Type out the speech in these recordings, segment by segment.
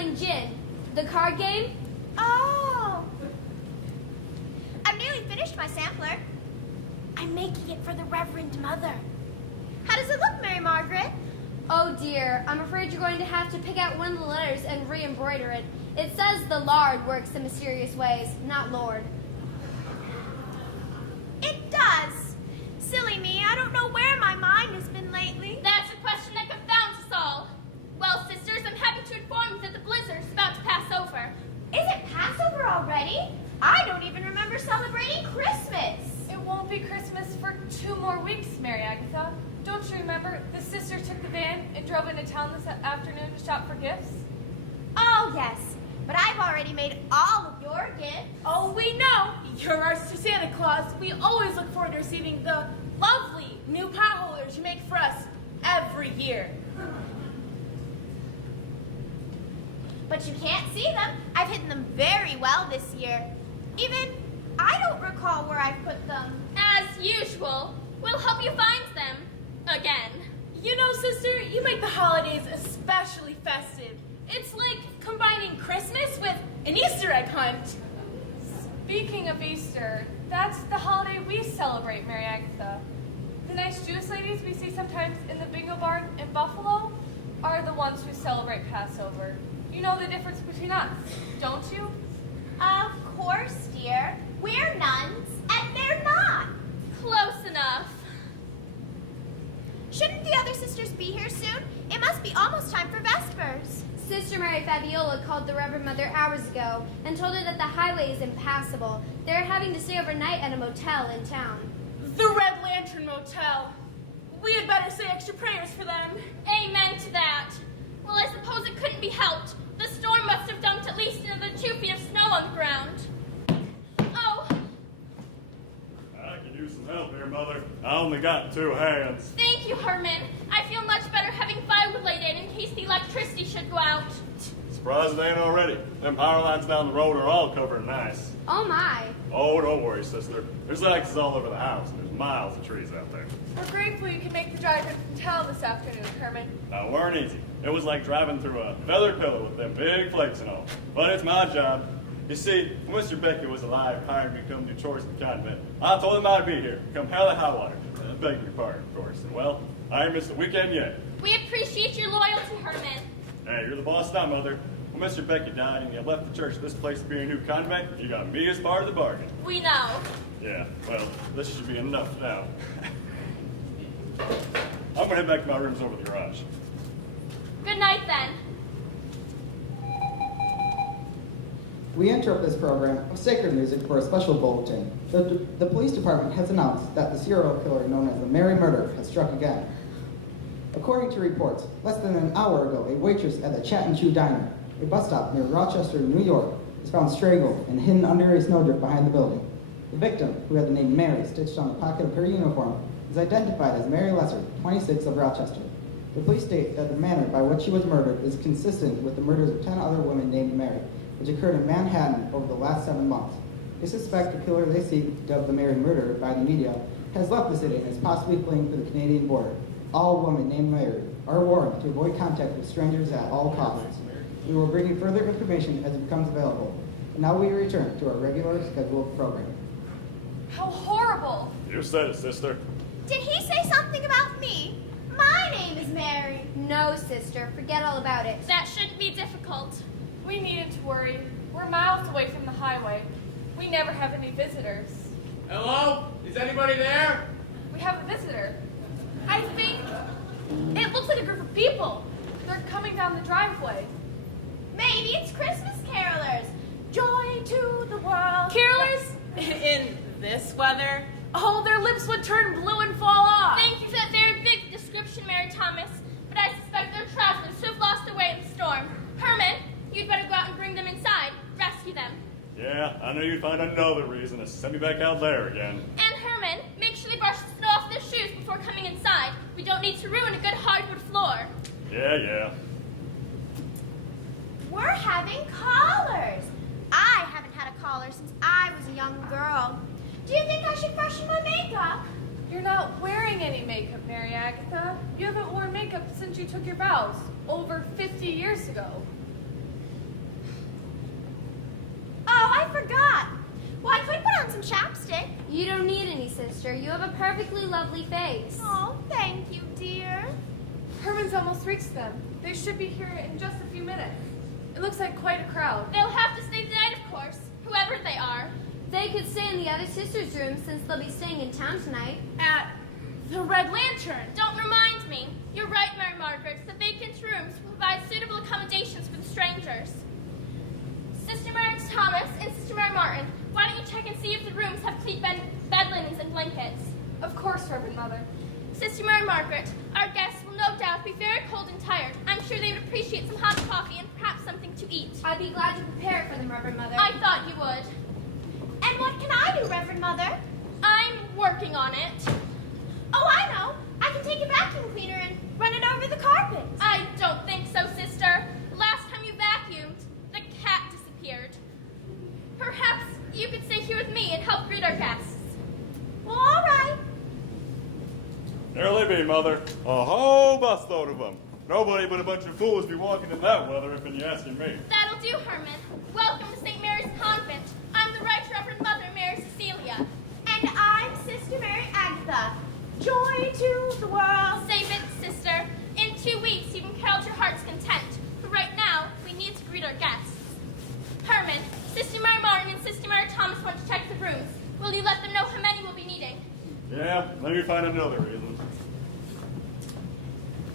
playing gin. The card game? Oh! I've nearly finished my sampler. I'm making it for the Reverend Mother. How does it look, Mary Margaret? Oh dear, I'm afraid you're going to have to pick out one of the letters and re-embroider it. It says the Lard works in mysterious ways, not Lord. It does. Silly me, I don't know where my mind has been lately. That's a question that confounds us all. Well, sisters, I'm happy to inform you that the blizzard is about to pass over. Is it Passover already? I don't even remember celebrating Christmas. It won't be Christmas for 2 more weeks, Mary Agatha. Don't you remember the sisters took the van and drove into town this afternoon to shop for gifts? Oh, yes. But I've already made all of your gifts. Oh, we know. You're our Santa Claus. We always look forward to receiving the lovely new potholders you make for us every year. But you can't see them. I've hidden them very well this year. Even I don't recall where I've put them. As usual, we'll help you find them. Again. You know, sister, you make the holidays especially festive. It's like combining Christmas with an Easter egg hunt. Speaking of Easter, that's the holiday we celebrate, Mary Agatha. The nice Jewish ladies we see sometimes in the bingo barn in Buffalo are the ones who celebrate Passover. You know the difference between us, don't you? Of course, dear. We're nuns, and they're not. Close enough. Shouldn't the other sisters be here soon? It must be almost time for Vespers. Sister Mary Fabiola called the Reverend Mother hours ago and told her that the highway is impassable. They're having to stay overnight at a motel in town. The Red Lantern Motel. We had better say extra prayers for them. Amen to that. Well, I suppose it couldn't be helped. The storm must have dumped at least another 2 feet of snow on the ground. Oh, I can use some help here, Mother. I only got 2 hands. thank you, Herman. I feel much better having firewood laid in case the electricity should go out. Surprised it ain't already. Them power lines down the road are all covered in ice. Oh my. Oh, don't worry, sister. There's axes all over the house, and there's miles of trees out there. We're grateful you can make the drive in from town this afternoon, Herman. Now, it weren't easy. It was like driving through a feather pillow with them big flakes and all. But it's my job. You see, when Mr. Beckett was alive, hired me to come do chores in the convent. I told him I'd be here, come hell or high water. Begging your pardon, of course. And well, I ain't missed a weekend yet. We appreciate your loyalty, Herman. Hey, you're the boss now, Mother. When Mr. Beckett died and you left the church this place to be your new convent, you got me as part of the bargain. We know. Yeah, well, this should be enough now. I'm gonna head back to my rooms over the garage. Good night, then. We interrupt this program of sacred music for a special bulletin. The police department has announced that the serial killer known as the Mary Murder has struck again. According to reports, less than an hour ago, a waitress at the Chat and Chew Diner, a bus stop near Rochester, New York, was found strangled and hidden under a snowdrift behind the building. The victim, who had the name Mary stitched on the pocket of her uniform, is identified as Mary Lesser, 26 of Rochester. The police state that the manner by which she was murdered is consistent with the murders of 10 other women named Mary, which occurred in Manhattan over the last 7 months. They suspect the killer they seek, dubbed the Mary Murderer by the media, has left the city and is possibly fleeing for the Canadian border. All women named Mary are warned to avoid contact with strangers at all costs. We will bring you further information as it becomes available. And now we return to our regular scheduled program. How horrible! You said it, sister. Did he say something about me? My name is Mary. No, sister, forget all about it. That shouldn't be difficult. We needn't to worry. We're miles away from the highway. We never have any visitors. Hello? Is anybody there? We have a visitor. I think it looks like a group of people. They're coming down the driveway. Maybe it's Christmas carolers. Joy to the world. Carolers? In this weather? Oh, their lips would turn blue and fall off. Thank you for that very big description, Mary Thomas, but I suspect they're travelers who have lost their way in the storm. Herman, you'd better go out and bring them inside. Rescue them. Yeah, I knew you'd find another reason to send me back out there again. And Herman, make sure they brush the snow off their shoes before coming inside. We don't need to ruin a good hardwood floor. Yeah. We're having callers. I haven't had a caller since I was a young girl. Do you think I should freshen my makeup? You're not wearing any makeup, Mary Agatha. You haven't worn makeup since you took your vows, over 50 years ago. forgot. Well, I could put on some chapstick. You don't need any, sister. You have a perfectly lovely face. Oh, thank you, dear. Herman's almost reached them. They should be here in just a few minutes. It looks like quite a crowd. They'll have to stay the night, of course, whoever they are. They could stay in the other sister's room since they'll be staying in town tonight. At the Red Lantern. Don't remind me. You're right, Mary Margaret. The vacant rooms will provide suitable accommodations for the strangers. Sister Mary Thomas and Sister Mary Martin, why don't you check and see if the rooms have clean bed linens and blankets? Of course, Reverend Mother. Sister Mary Margaret, our guests will no doubt be very cold and tired. I'm sure they would appreciate some hot coffee and perhaps something to eat. I'd be glad to prepare it for them, Reverend Mother. I thought you would. And what can I do, Reverend Mother? I'm working on it. Oh, I know. I can take a vacuum cleaner and run it over the carpet. I don't think so, sister. Last time you vacuumed, the cat disappeared. Perhaps you could stay here with me and help greet our guests. Well, all right. There they be, Mother. A whole busload of them. Nobody but a bunch of fools be walking in that weather, if you're asking me. That'll do, Herman. Welcome to St. Mary's Convent. I'm the Right Reverend Mother, Mary Cecilia. And I'm Sister Mary Agatha. Joy to the world. Save it, sister. In 2 weeks, you can carol to your heart's content. But right now, we need to greet our guests. Herman, Sister Mary Martin and Sister Mary Thomas want to check the rooms. Will you let them know how many we'll be needing? Yeah, let me find another reason.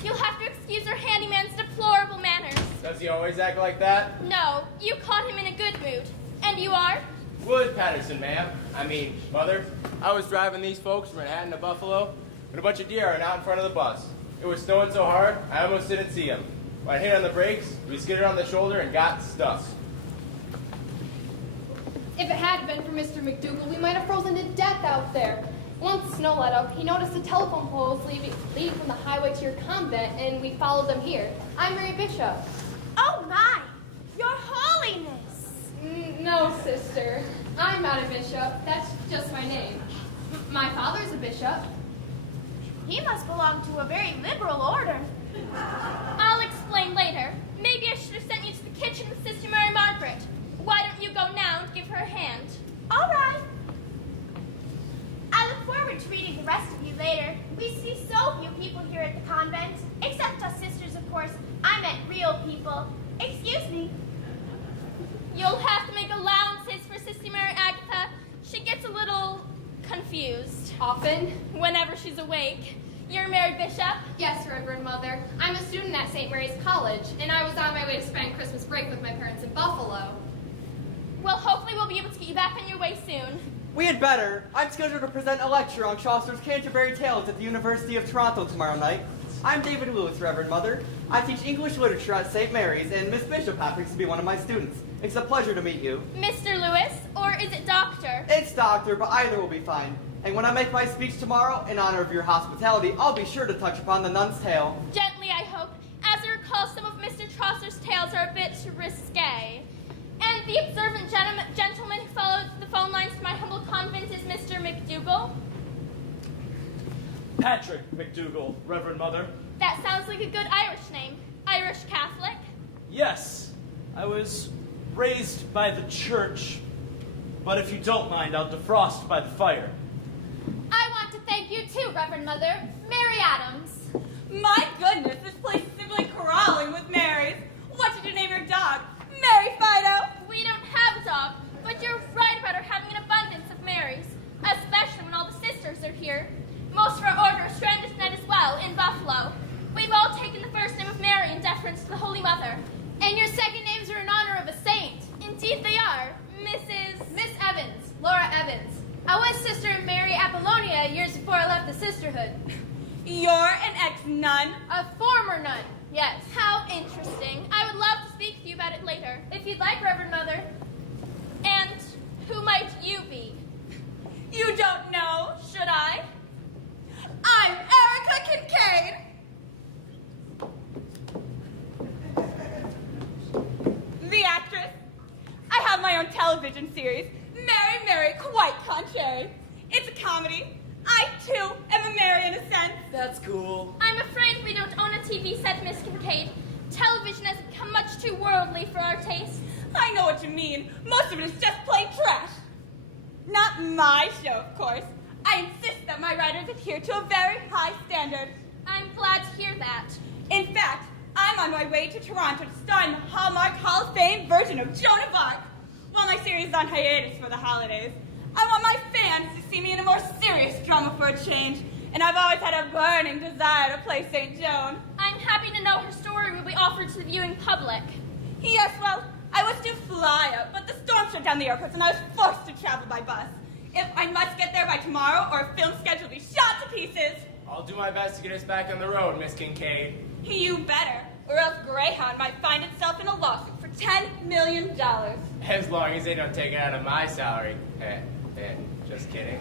You'll have to excuse our handyman's deplorable manners. Does he always act like that? No, you caught him in a good mood. And you are? Wood Patterson, ma'am. Mother. I was driving these folks from Manhattan to Buffalo, and a bunch of deer are out in front of the bus. It was snowing so hard, I almost didn't see them. When I hit on the brakes, we skidded on the shoulder and got stuck. If it had been for Mr. McDougal, we might have frozen to death out there. Once the snow let out, he noticed the telephone poles leading from the highway to your convent, and we followed them here. I'm Mary Bishop. Oh, my. Your Holiness. No, sister. I'm not a bishop. That's just my name. My father's a bishop. He must belong to a very liberal order. I'll explain later. Maybe I should have sent you to the kitchen with Sister Mary Margaret. Why don't you go now and give her a hand? All right. I look forward to reading the rest of you later. We see so few people here at the convent. Except us sisters, of course. I meant real people. Excuse me. You'll have to make allowances for Sister Mary Agatha. She gets a little confused. Often? Whenever she's awake. You're Mary Bishop? Yes, Reverend Mother. I'm a student at St. Mary's College, and I was on my way to spend Christmas break with my parents in Buffalo. Well, hopefully we'll be able to get you back on your way soon. We had better. I'm scheduled to present a lecture on Chaucer's Canterbury Tales at the University of Toronto tomorrow night. I'm David Lewis, Reverend Mother. I teach English literature at St. Mary's, and Miss Bishop happens to be one of my students. It's a pleasure to meet you. Mr. Lewis, or is it Doctor? It's Doctor, but either will be fine. And when I make my speech tomorrow, in honor of your hospitality, I'll be sure to touch upon the nun's tale. Gently, I hope. As I recall, some of Mr. Chaucer's tales are a bit risque. And the observant gentleman who followed the phone lines to my humble convent is Mr. McDougal. Patrick McDougal, Reverend Mother. That sounds like a good Irish name. Irish Catholic? Yes, I was raised by the church, but if you don't mind, I'll defrost by the fire. I want to thank you too, Reverend Mother. Mary Adams. My goodness, this place is simply crawling with Marys. What did you name your dog? Mary Fido? We don't have a dog, but you're right about her having an abundance of Marys, especially when all the sisters are here. Most of our order are stranded tonight as well, in Buffalo. We've all taken the first name of Mary in deference to the Holy Mother. And your second names are in honor of a saint. Indeed they are. Miss Evans, Laura Evans. I was Sister Mary Apollonia years before I left the sisterhood. You're an ex-nun? A former nun, yes. How interesting. I would love to speak to you about it later. If you'd like, Reverend Mother. And who might you be? You don't know, Should I? I'm Erica Kincaid. The actress. I have my own television series, Mary, Mary, quite contrary. It's a comedy. I, too, am a Mary in a sense. That's cool. I'm afraid we don't own a TV set, Miss Kincaid. Television has become much too worldly for our taste. I know what you mean. Most of it is just plain trash. Not my show, of course. I insist that my writers adhere to a very high standard. I'm glad to hear that. In fact, I'm on my way to Toronto to star in the Hallmark Hall of Fame version of Joan of Arc. While my series is on hiatus for the holidays, I want my fans to see me in a more serious drama for a change, and I've always had a burning desire to play St. Joan. I'm happy to know her story will be offered to the viewing public. Yes, well, I was to fly up, but the storm shut down the airports and I was forced to travel by bus. If I must get there by tomorrow or a film schedule will be shot to pieces. I'll do my best to get us back on the road, Miss Kincaid. You better, or else Greyhound might find itself in a lawsuit for $10 million. As long as they don't take it out of my salary. Just kidding.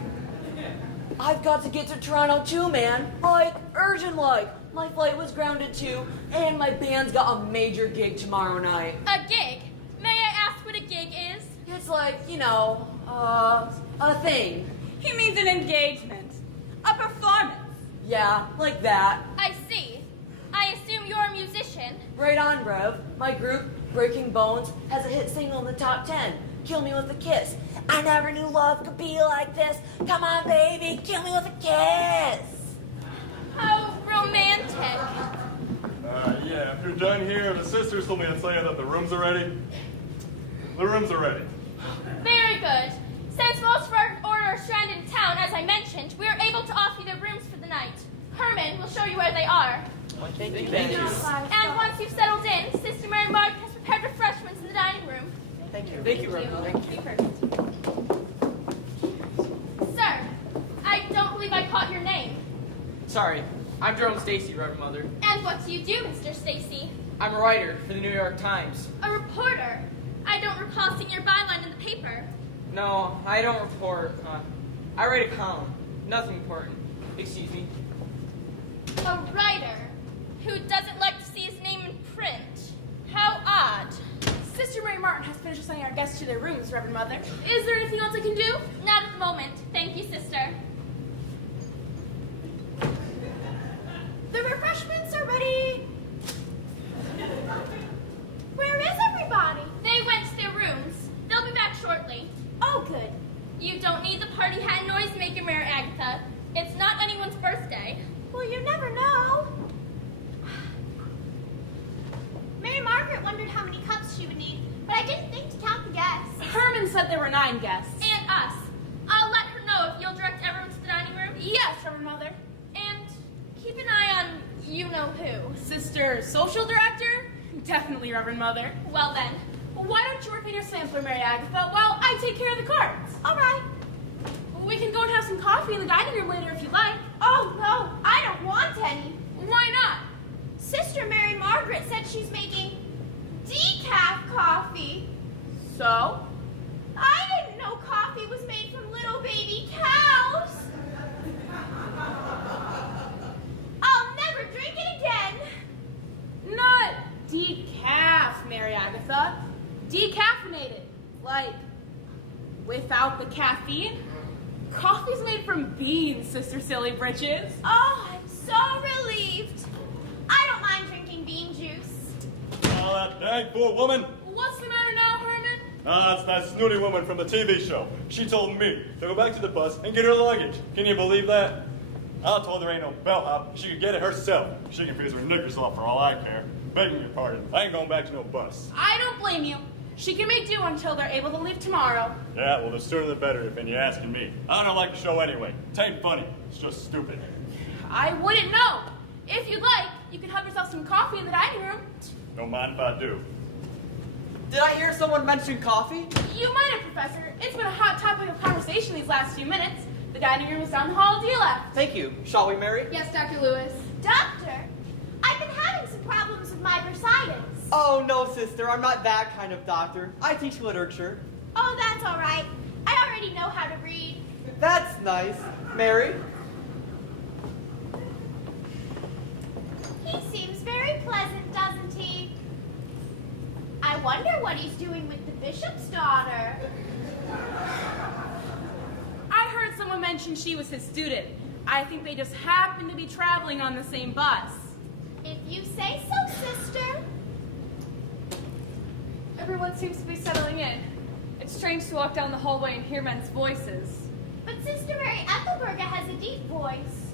I've got to get to Toronto too, man. Like, urgent like. My flight was grounded too, and my band's got a major gig tomorrow night. A gig? May I ask what a gig is? It's like, you know, a thing. He means an engagement. A performance. Yeah, like that. I see. I assume you're a musician. Right on, Rev. My group, Breaking Bones, has a hit single in the top 10. Kill Me With a Kiss. I never knew love could be like this. Come on, baby, kill me with a kiss. How romantic. Yeah, if you're done here, the sisters told me to tell you that the rooms are ready. The rooms are ready. Very good. Since most of our order are stranded in town, as I mentioned, we are able to offer you the rooms for the night. Herman will show you where they are. Thank you. And once you've settled in, Sister Mary Margaret has prepared refreshments in the dining room. Thank you. Thank you. Sir, I don't believe I caught your name. Sorry, I'm Jerome Stacy, Reverend Mother. And what do you do, Mr. Stacy? I'm a writer for the New York Times. A reporter. I don't recall seeing your byline in the paper. No, I don't report. I write a column. Nothing important. Excuse me. A writer who doesn't like to see his name in print. How odd. Sister Mary Martin has finished assigning our guests to their rooms, Reverend Mother. Is there anything else I can do? Not at the moment. Thank you, sister. The refreshments are ready. Where is everybody? They went to their rooms. They'll be back shortly. Oh, good. You don't need the party hat noisemaker, Mary Agatha. It's not anyone's birthday. Well, you never know. Mary Margaret wondered how many cups she would need, but I didn't think to count the guests. Herman said there were 9 guests. And us. I'll let her know if you'll direct everyone to the dining room. Yes, Reverend Mother. And keep an eye on you-know-who. Sister Social Director? Definitely, Reverend Mother. Well then. Why don't you work on your sampler, Mary Agatha, while I take care of the cards? All right. We can go and have some coffee in the dining room later if you'd like. Oh, no, I don't want any. Why not? Sister Mary Margaret said she's making decaf coffee. So? I didn't know coffee was made from little baby cows. I'll never drink it again. Not decaf, Mary Agatha. Decaffeinated. Like, without the caffeine. Coffee's made from beans, Sister Silly Britches. Oh, I'm so relieved. I don't mind drinking bean juice. Oh, that dang poor woman. What's the matter now, Herman? Ah, it's that snooty woman from the TV show. She told me to go back to the bus and get her luggage. Can you believe that? I told her ain't no bellhop. She could get it herself. She can freeze her knickers off for all I care. Begging your pardon. I ain't going back to no bus. I don't blame you. She can make do until they're able to leave tomorrow. Yeah, well, the sooner the better, if you're asking me. I don't like the show anyway. It ain't funny. It's just stupid. I wouldn't know. If you'd like, you can have yourself some coffee in the dining room. Don't mind if I do. Did I hear someone mention coffee? You might have, Professor. It's been a hot topic of conversation these last few minutes. The dining room is down the hall to your left. Thank you. Shall we, Mary? Yes, Dr. Lewis. Doctor, I've been having some problems with my bursitis. Oh, no, sister. I'm not that kind of doctor. I teach literature. Oh, that's all right. I already know how to read. That's nice. Mary? He seems very pleasant, doesn't he? I wonder what he's doing with the bishop's daughter. I heard someone mention she was his student. I think they just happen to be traveling on the same bus. If you say so, sister. Everyone seems to be settling in. It's strange to walk down the hallway and hear men's voices. But Sister Mary Ethelberga has a deep voice.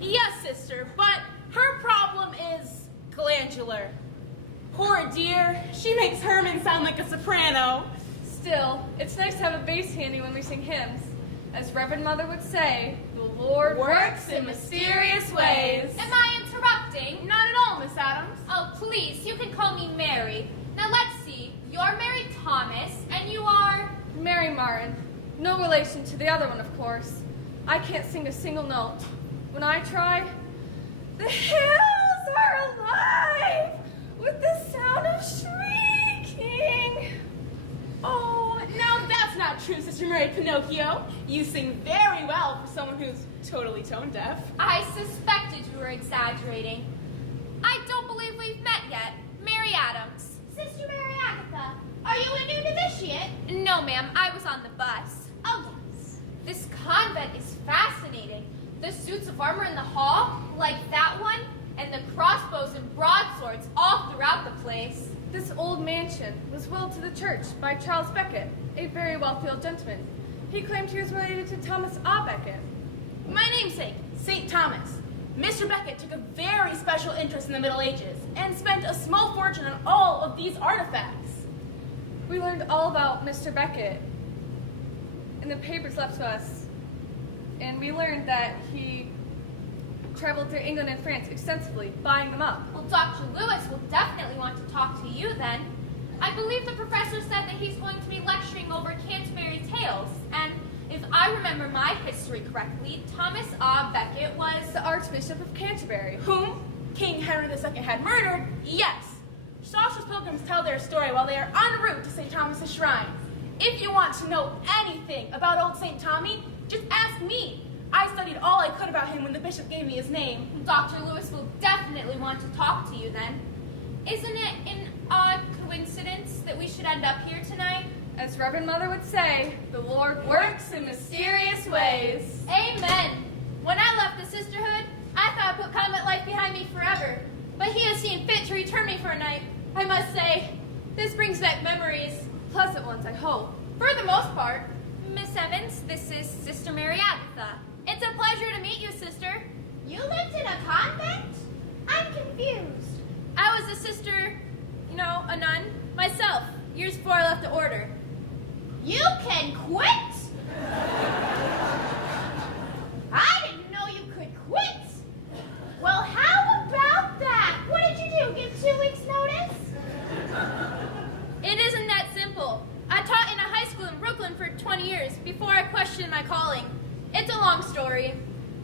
Yes, sister, but her problem is glandular. Poor dear, she makes Herman sound like a soprano. Still, it's nice to have a bass handy when we sing hymns. As Reverend Mother would say, the Lord works in mysterious ways. Am I interrupting? Not at all, Miss Adams. Oh, please, you can call me Mary. Now let's see. You're Mary Thomas, and you are... Mary Martin. No relation to the other one, of course. I can't sing a single note. When I try, the hills are alive with the sound of shrieking. Oh, now that's not true, Sister Mary Pinocchio. You sing very well for someone who's totally tone deaf. I suspected you were exaggerating. I don't believe we've met yet. Mary Adams. Sister Mary Agatha, are you a new novitiate? No, ma'am, I was on the bus. Oh, yes. This convent is fascinating. The suits of armor in the hall, like that one, and the crossbows and broadswords all throughout the place. This old mansion was willed to the church by Charles Becket, a very wealthy old gentleman. He claimed he was related to Thomas A. Becket. My namesake, St. Thomas. Mr. Becket took a very special interest in the Middle Ages and spent a small fortune on all of these artifacts. We learned all about Mr. Becket in the papers left to us, and we learned that he traveled through England and France extensively, buying them up. Well, Dr. Lewis will definitely want to talk to you then. I believe the professor said that he's going to be lecturing over Canterbury Tales, and if I remember my history correctly, Thomas A. Becket was the Archbishop of Canterbury. Whom King Henry II had murdered? Yes. Chaucer's pilgrims tell their story while they are en route to St. Thomas's shrine. If you want to know anything about old St. Tommy, just ask me. I studied all I could about him when the bishop gave me his name. Dr. Lewis will definitely want to talk to you then. Isn't it an odd coincidence that we should end up here tonight? As Reverend Mother would say, the Lord works in mysterious ways. Amen. When I left the sisterhood, I thought I'd put convent life behind me forever. But he has seen fit to return me for a night. I must say, this brings back memories. Pleasant ones, I hope. For the most part. Miss Evans, this is Sister Mary Agatha. It's a pleasure to meet you, sister. You lived in a convent? I'm confused. I was a sister, a nun, myself, years before I left the order. You can quit? I didn't know you could quit. Well, how about that? What did you do? Give 2 weeks' notice? It isn't that simple. I taught in a high school in Brooklyn for 20 years before I questioned my calling. It's a long story.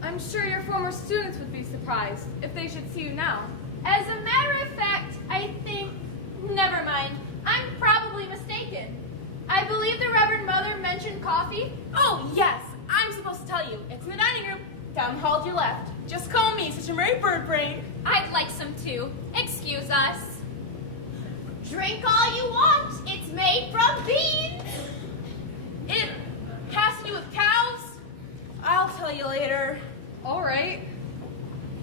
I'm sure your former students would be surprised if they should see you now. As a matter of fact, I think... Never mind. I'm probably mistaken. I believe the Reverend Mother mentioned coffee. Oh, yes. I'm supposed to tell you. It's in the dining room, down the hall to your left. Just call me Sister Mary Birdbrain. I'd like some too. Excuse us. Drink all you want. It's made from beans. It has to do with cows. I'll tell you later. All right.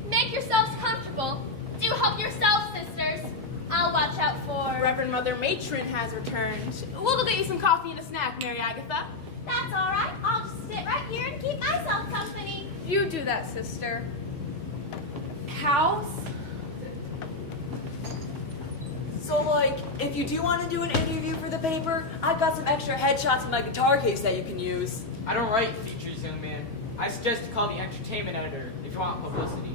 Make yourselves comfortable. Do help yourselves, sisters. I'll watch out for... Reverend Mother Matron has returned. We'll go get you some coffee and a snack, Mary Agatha. That's all right. I'll just sit right here and keep myself company. You do that, sister. Cows? So, if you do want to do an interview for the paper, I've got some extra headshots in my guitar case that you can use. I don't write features, young man. I suggest you call the entertainment editor if you want publicity.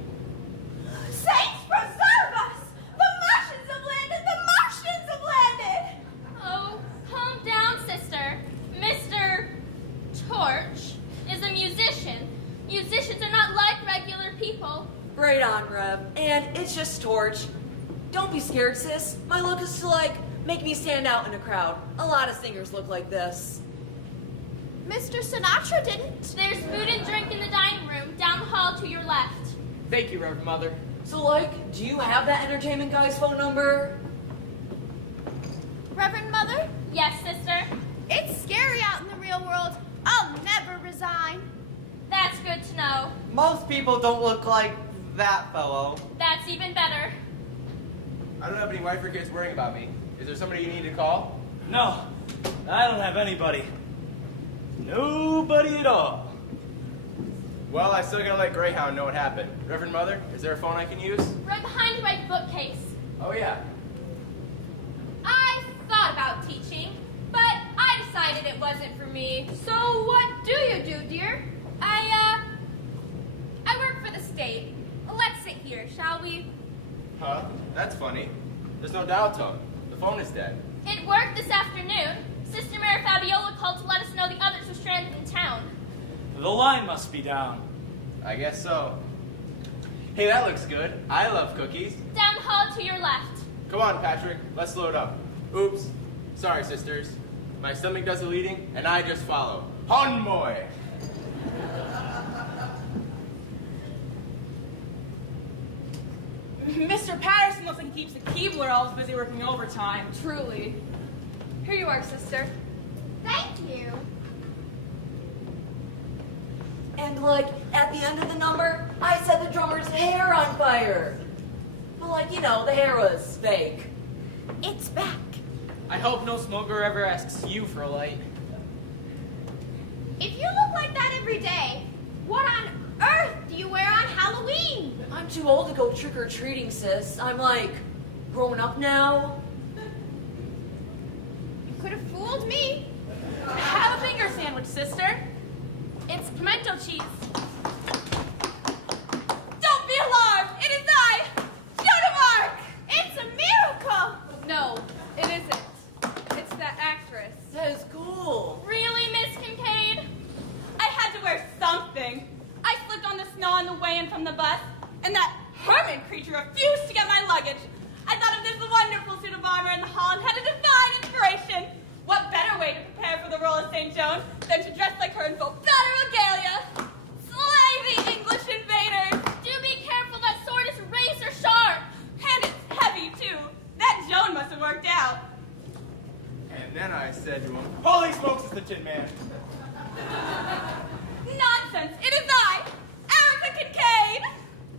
Saints preserve us! The Martians have landed! The Martians have landed! Oh, calm down, sister. Mr. Torch is a musician. Musicians are not like regular people. Right on, Rev. And it's just Torch. Don't be scared, sis. My look is to, make me stand out in a crowd. A lot of singers look like this. Mr. Sinatra didn't. There's food and drink in the dining room, down the hall to your left. Thank you, Reverend Mother. So, do you have that entertainment guy's phone number? Reverend Mother, Yes, sister. it's scary out in the real world. I'll never resign. That's good to know. Most people don't look like that fellow. That's even better. I don't have any wife or kids worrying about me. Is there somebody you need to call? No, I don't have anybody. Nobody at all. Well, I still gotta let Greyhound know what happened. Reverend Mother, is there a phone I can use? Right behind my bookcase. Oh, yeah. I thought about teaching, but I decided it wasn't for me. So what do you do, dear? I work for the state. Let's sit here, shall we? Huh? That's funny. There's no dial tone. The phone is dead. It worked this afternoon. Sister Mary Fabiola called to let us know the others were stranded in town. The line must be down. I guess so. Hey, that looks good. I love cookies. Down the hall to your left. Come on, Patrick. Let's load up. Oops. Sorry, sisters. My stomach does the leading, and I just follow. Hon boy! Mr. Patterson looks like he keeps the Keebler all busy working overtime. Truly. Here you are, sister. Thank you. And like at the end of the number, I set the drummer's hair on fire. But like, you know, the hair was fake. It's back. I hope no smoker ever asks you for a light. If you look like that every day, what on earth do you wear on Halloween? I'm too old to go trick-or-treating, sis. I'm like, grown up now. You could have fooled me. Have a finger sandwich, sister. It's pimento cheese. Don't be alarmed! It is I, Joan of Arc! It's a miracle. No, it isn't. It's that actress. That is cool. Really, Miss Kincaid? I had to wear something. I slipped on the snow on the way in from the bus, and that hermit creature refused to get my luggage. I thought of this wonderful suit of armor in the hall and had a divine inspiration. What better way to prepare for the role of St. Joan than to dress like her in full battle regalia? Slay the English invaders! Do be careful, that sword is razor sharp. And it's heavy, too. That Joan must have worked out. And then I said to him, holy smokes, it's the Tin Man. Nonsense! It is I, Erica Kincaid!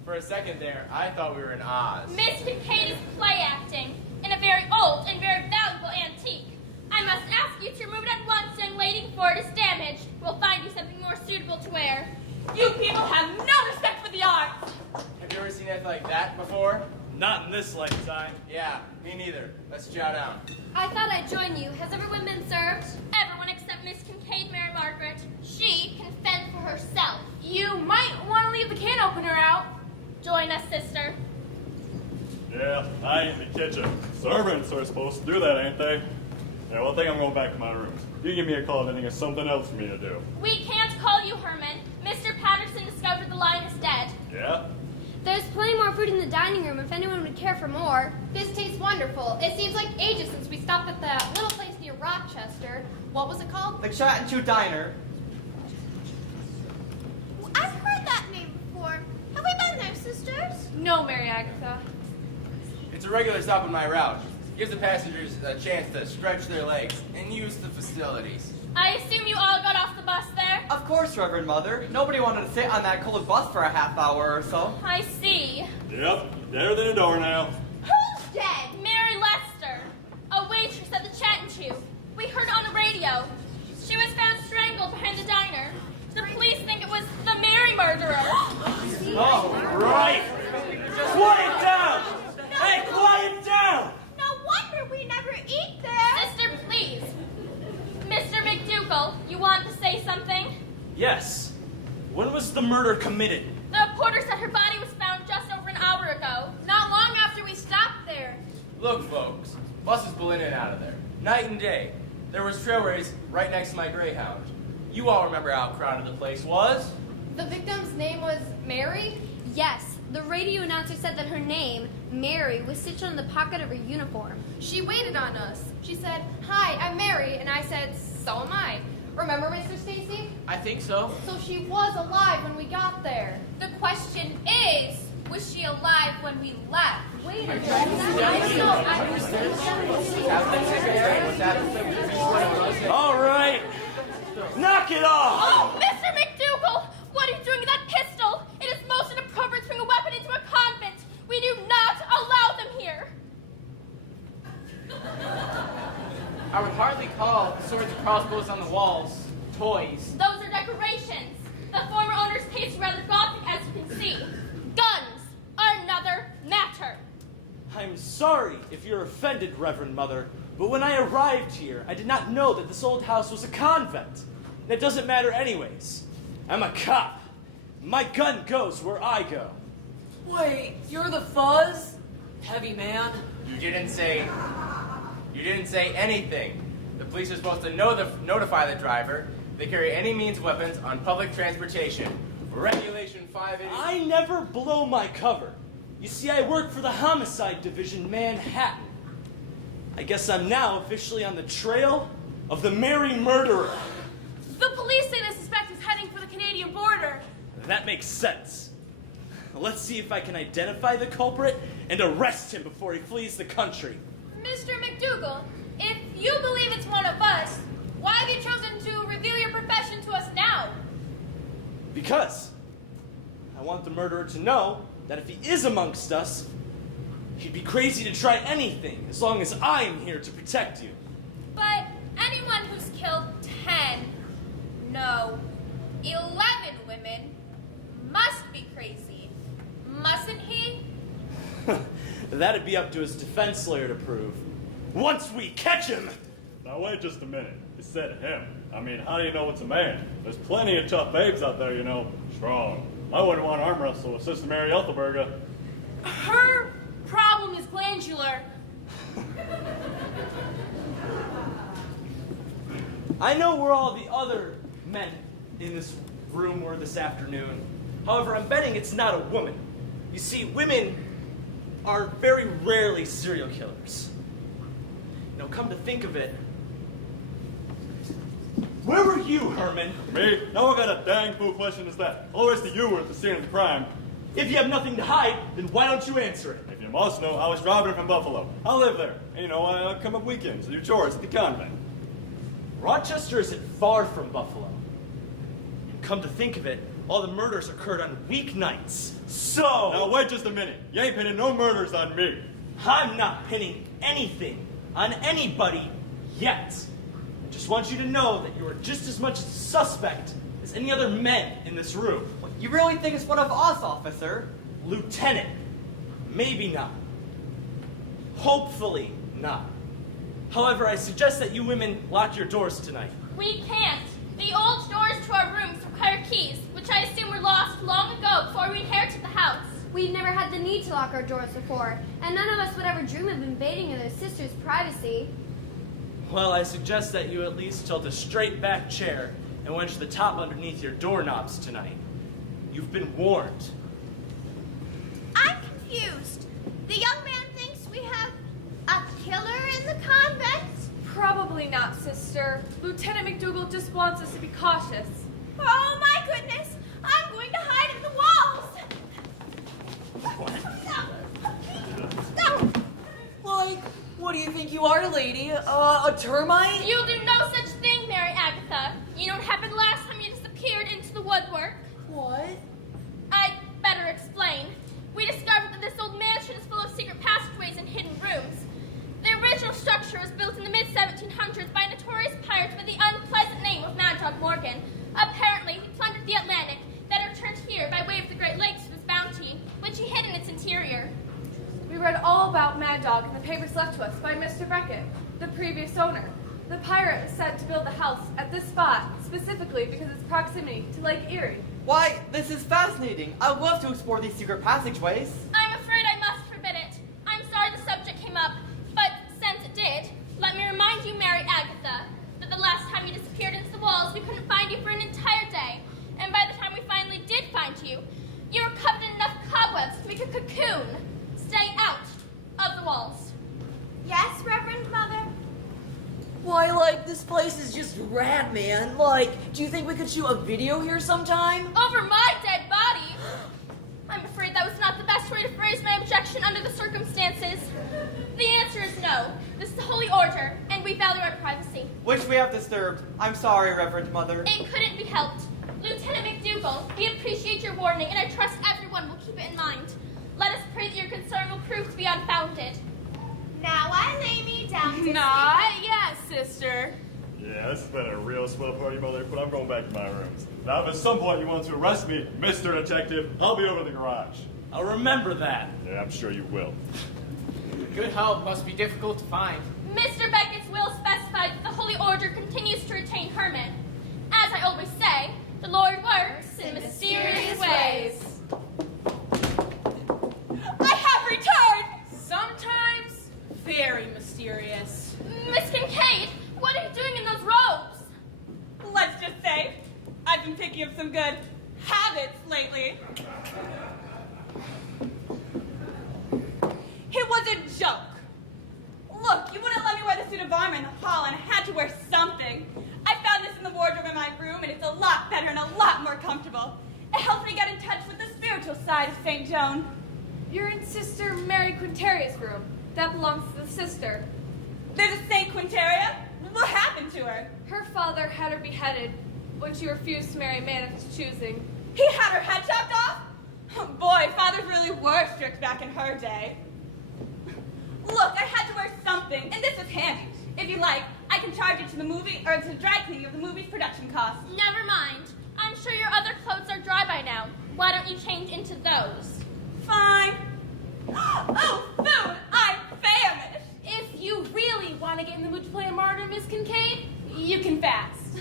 For a second there, I thought we were in Oz. Miss Kincaid is play acting in a very old and very valuable antique. I must ask you to remove it at once, young lady, before it is damaged. We'll find you something more suitable to wear. You people have no respect for the arts! Have you ever seen anything like that before? Not in this lifetime. Yeah, me neither. Let's chow down. I thought I'd join you. Has everyone been served? Everyone except Miss Kincaid, Mary Margaret. She can fend for herself. You might want to leave the can opener out. Join us, sister. Yeah, I ain't in the kitchen. Servants are supposed to do that, ain't they? Yeah, well, I think I'm going back to my rooms. You give me a call if anything is something else for me to do. We can't call you Herman. Mr. Patterson discovered the lion is dead. Yeah? There's plenty more food in the dining room if anyone would care for more. This tastes wonderful. It seems like ages since we stopped at that little place near Rochester. What was it called? The Chat and Chew Diner. I've heard that name before. Have we been there, sisters? No, Mary Agatha. It's a regular stop on my route. Gives the passengers a chance to stretch their legs and use the facilities. I assume you all got off the bus there? Of course, Reverend Mother. Nobody wanted to sit on that cold bus for a half hour or so. I see. Yep, deader than a doornail. Who's dead? Mary Lester, a waitress at the Chat and Chew. We heard on the radio. She was found strangled behind the diner. The police think it was the Mary murderer. All right. Quiet down. Hey, quiet down. No wonder we never eat there. Sister, please. Mr. McDougal, you want to say something? Yes. When was the murder committed? The reporter said her body was found just over an hour ago. Not long after we stopped there. Look, folks, buses pull in and out of there, night and day. There was trailways right next to my Greyhound. You all remember how crowded the place was? The victim's name was Mary? Yes. The radio announcer said that her name, Mary, was stitched on the pocket of her uniform. She waited on us. She said, "Hi, I'm Mary," and I said, "So am I." Remember, Mr. Stacy? I think so. So she was alive when we got there. The question is, was she alive when we left? Wait a minute. All right. Knock it off. Oh, Mr. McDougal! What are you doing with that pistol? It is most inappropriate to bring a weapon into a convent. We do not allow them here. I would hardly call the swords and crossbows on the walls toys. Those are decorations. The former owner's taste is rather gothic, as you can see. Guns are another matter. I'm sorry if you're offended, Reverend Mother, but when I arrived here, I did not know that this old house was a convent. And it doesn't matter anyways. I'm a cop. My gun goes where I go. Wait, you're the fuzz? Heavy man. You didn't say anything. The police are supposed to notify the driver if they carry any means of weapons on public transportation. Regulation 580. I never blow my cover. You see, I work for the Homicide Division, Manhattan. I guess I'm now officially on the trail of the Mary Murderer. The police say the suspect is heading for the Canadian border. That makes sense. Let's see if I can identify the culprit and arrest him before he flees the country. Mr. McDougal, if you believe it's one of us, why have you chosen to reveal your profession to us now? Because I want the murderer to know that if he is amongst us, he'd be crazy to try anything as long as I'm here to protect you. But anyone who's killed 11 women must be crazy, mustn't he? That'd be up to his defense lawyer to prove. Once we catch him! Now wait just a minute. You said him. I mean, how do you know it's a man? There's plenty of tough babes out there, you know. Strong. I wouldn't want to arm wrestle with Sister Mary Ethelberga. Her problem is glandular. I know where all the other men in this room were this afternoon. However, I'm betting it's not a woman. You see, women are very rarely serial killers. You know, come to think of it, where were you, Herman? Me? Now what kind of dang fool question is that? All the rest of you were at the scene of the crime. If you have nothing to hide, then why don't you answer it? If you must know, I was driving from Buffalo. I live there. And, you know, I come up weekends to do chores at the convent. Rochester isn't far from Buffalo. And come to think of it, all the murders occurred on weeknights. So... Now wait just a minute. You ain't pinning no murders on me. I'm not pinning anything on anybody yet. I just want you to know that you are just as much a suspect as any other men in this room. You really think it's one of us, officer? Lieutenant, maybe not. Hopefully not. However, I suggest that you women lock your doors tonight. We can't. The old doors to our rooms require keys, which I assume were lost long ago before we inherited the house. We've never had the need to lock our doors before, and none of us would ever dream of invading another sister's privacy. Well, I suggest that you at least tilt a straight back chair and wedge the top underneath your doorknobs tonight. You've been warned. I'm confused. The young man thinks we have a killer in the convent? Probably not, sister. Lieutenant McDougal just wants us to be cautious. Oh my goodness! I'm going to hide in the walls! Like, what do you think you are, lady? A termite? You'll do no such thing, Mary Agatha. You know what happened last time you disappeared into the woodwork? What? I'd better explain. We discovered that this old mansion is full of secret passageways and hidden rooms. The original structure was built in the mid-1700s by a notorious pirate with the unpleasant name of Mad Dog Morgan. Apparently, he plundered the Atlantic, then returned here by way of the Great Lakes for his bounty, which he hid in its interior. We read all about Mad Dog in the papers left to us by Mr. Beckett, the previous owner. The pirate is said to build the house at this spot, specifically because of its proximity to Lake Erie. Why, this is fascinating. I'd love to explore these secret passageways. I'm afraid I must forbid it. I'm sorry the subject came up, but since it did, let me remind you, Mary Agatha, that the last time you disappeared into the walls, we couldn't find you for an entire day. And by the time we finally did find you, you were covered in enough cobwebs to make a cocoon. Stay out of the walls. Yes, Reverend Mother? Why, like, this place is just rad, man. Like, do you think we could shoot a video here sometime? Over my dead body? I'm afraid that was not the best way to phrase my objection under the circumstances. The answer is no. This is a holy order, and we value our privacy. Which we have disturbed. I'm sorry, Reverend Mother. It couldn't be helped. Lieutenant McDougal, we appreciate your warning, and I trust everyone will keep it in mind. Let us pray that your concern will prove to be unfounded. Now I lay me down to Not yet, been a real swell party, Mother, but I'm going back to my rooms. Now, if at some point you want to arrest me, Mr. Detective, I'll be over in the garage. I'll remember that. Yeah, I'm sure you will. Good help must be difficult to find. Mr. Beckett's will specifies that the Holy Order continues to retain Herman. As I always say, the Lord works in mysterious ways. I have returned! Sometimes very mysterious. Miss Kincaid, what are you doing in those robes? Let's just say, I've been picking up some good habits lately. It was a joke. Look, you wouldn't let me wear the suit of armor in the hall, and I had to wear something. I found this in the wardrobe in my room, and it's a lot better and a lot more comfortable. It helps me get in touch with the spiritual side of St. Joan. You're in Sister Mary Quintaria's room. That belongs to the sister. There's a St. Quintaria? What happened to her? Her father had her beheaded when she refused to marry a man of his choosing. He had her head chopped off? Oh boy, fathers really were strict back in her day. Look, I had to wear something, and this is handy. If you like, I can charge it to the movie or to the dry cleaning of the movie's production costs. Never mind. I'm sure your other clothes are dry by now. Why don't you change into those? Fine. Oh, food! I'm famished. If you really want to get in the mood to play a martyr, Miss Kincaid, you can fast.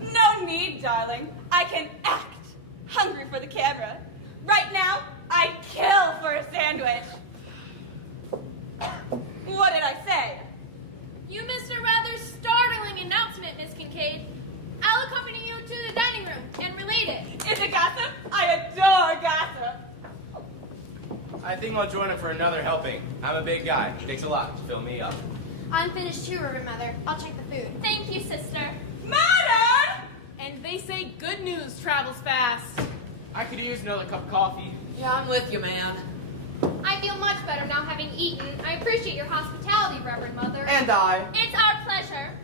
No need, darling. I can act. Hungry for the camera. Right now, I'd kill for a sandwich. What did I say? You missed a rather startling announcement, Miss Kincaid. I'll accompany you to the dining room and relate it. Is it gossip? I adore gossip. I think I'll join him for another helping. I'm a big guy. It takes a lot to fill me up. I'm finished too, Reverend Mother. I'll check the food. Thank you, sister. Murder! And they say good news travels fast. I could use another cup of coffee. Yeah, I'm with you, man. I feel much better now having eaten. I appreciate your hospitality, Reverend Mother. And I. It's our pleasure.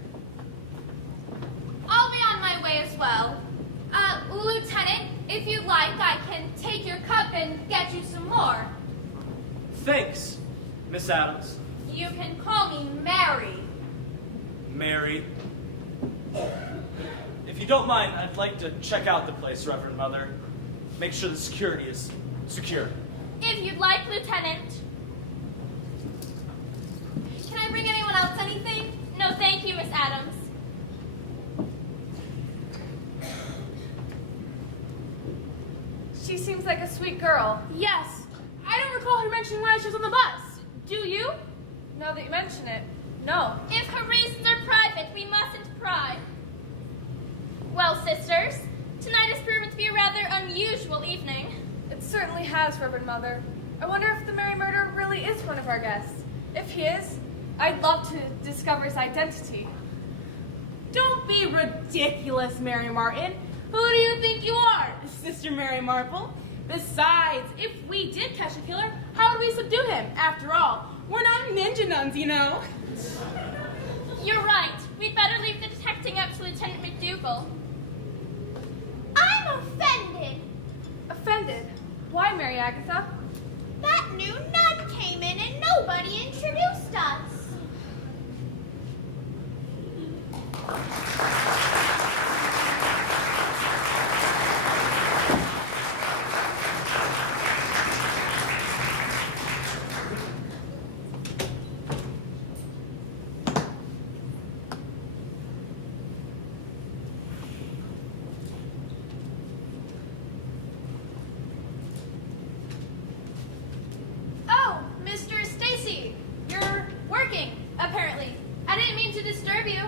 I'll be on my way as well. Lieutenant, if you'd like, I can take your cup and get you some more. Thanks, Miss Adams. You can call me Mary. Mary. If you don't mind, I'd like to check out the place, Reverend Mother. Make sure the security is secure. If you'd like, Lieutenant. Can I bring anyone else anything? No, thank you, Miss Adams. She seems like a sweet girl. Yes, I don't recall her mentioning why she was on the bus. Do you? Now that you mention it, no. If her reasons are private, we mustn't pry. Well, sisters, tonight has proven to be a rather unusual evening. It certainly has, Reverend Mother. I wonder if the Merry Murderer really is one of our guests. If he is, I'd love to discover his identity. Don't be ridiculous, Mary Martin. Who do you think you are, Sister Mary Marple? Besides, if we did catch a killer, how would we subdue him? After all, we're not ninja nuns, you know. You're right. We'd better leave the detecting up to Lieutenant McDougal. I'm offended. Offended? Why, Mary Agatha? That new nun came in and nobody introduced us. Oh, Mr. Stacy, you're working, apparently. I didn't mean to disturb you.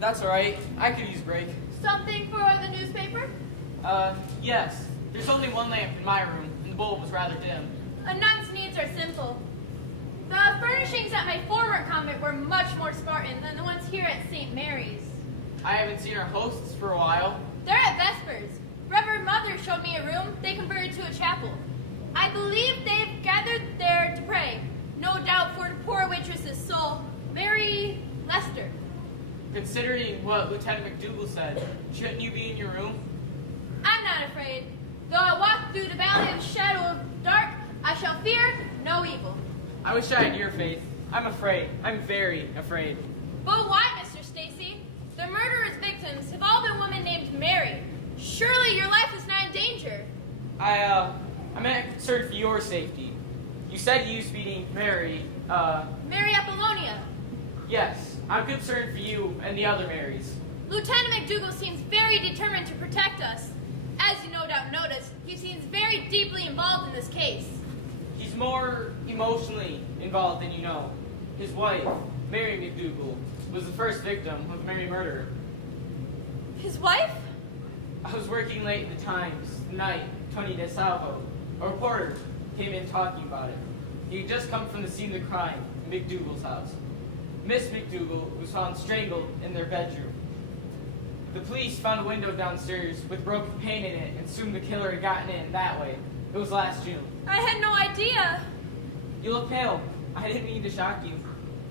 That's all right. I could use a break. Something for the newspaper? Yes. There's only one lamp in my room, and the bulb was rather dim. A nun's needs are simple. The furnishings at my former convent were much more Spartan than the ones here at St. Mary's. I haven't seen our hosts for a while. They're at Vespers. Reverend Mother showed me a room they converted to a chapel. I believe they've gathered there to pray. No doubt for the poor waitress's soul, Mary Lester. Considering what Lieutenant McDougal said, shouldn't you be in your room? I'm not afraid. Though I walk through the valley of shadow of dark, I shall fear no evil. I wish I had your faith. I'm afraid. I'm very afraid. But why, Mr. Stacy? The murderer's big Surely your life is not in danger. I'm concerned for your safety. You said you used to be Mary, Mary Apollonia. Yes, I'm concerned for you and the other Marys. Lieutenant McDougal seems very determined to protect us. As you no doubt noticed, he seems very deeply involved in this case. He's more emotionally involved than you know. His wife, Mary McDougal, was the first victim of the Mary murder. His wife? I was working late in the Times, the night Tony DeSalvo, a reporter, came in talking about it. He had just come from the scene of the crime in McDougal's house. Miss McDougal was found strangled in their bedroom. The police found a window downstairs with broken pane in it and assumed the killer had gotten in that way. It was last June. I had no idea. You look pale. I didn't mean to shock you.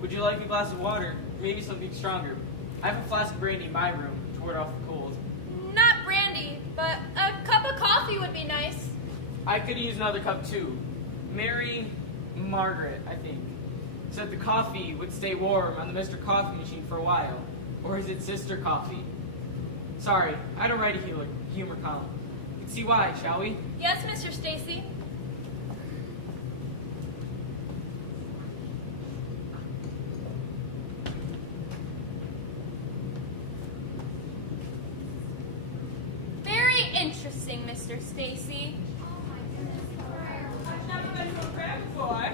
Would you like a glass of water? Maybe something stronger. I have a flask of brandy in my room to ward off the cold. Not brandy, but a cup of coffee would be nice. I could use another cup too. Mary Margaret, I think, said the coffee would stay warm on the Mr. Coffee machine for a while. Or is it Sister Coffee? Sorry, I don't write a humor column. Let's see why, shall we? Yes, Mr. Stacy. Very interesting, Mr. Stacy. I've never been to a prayer before.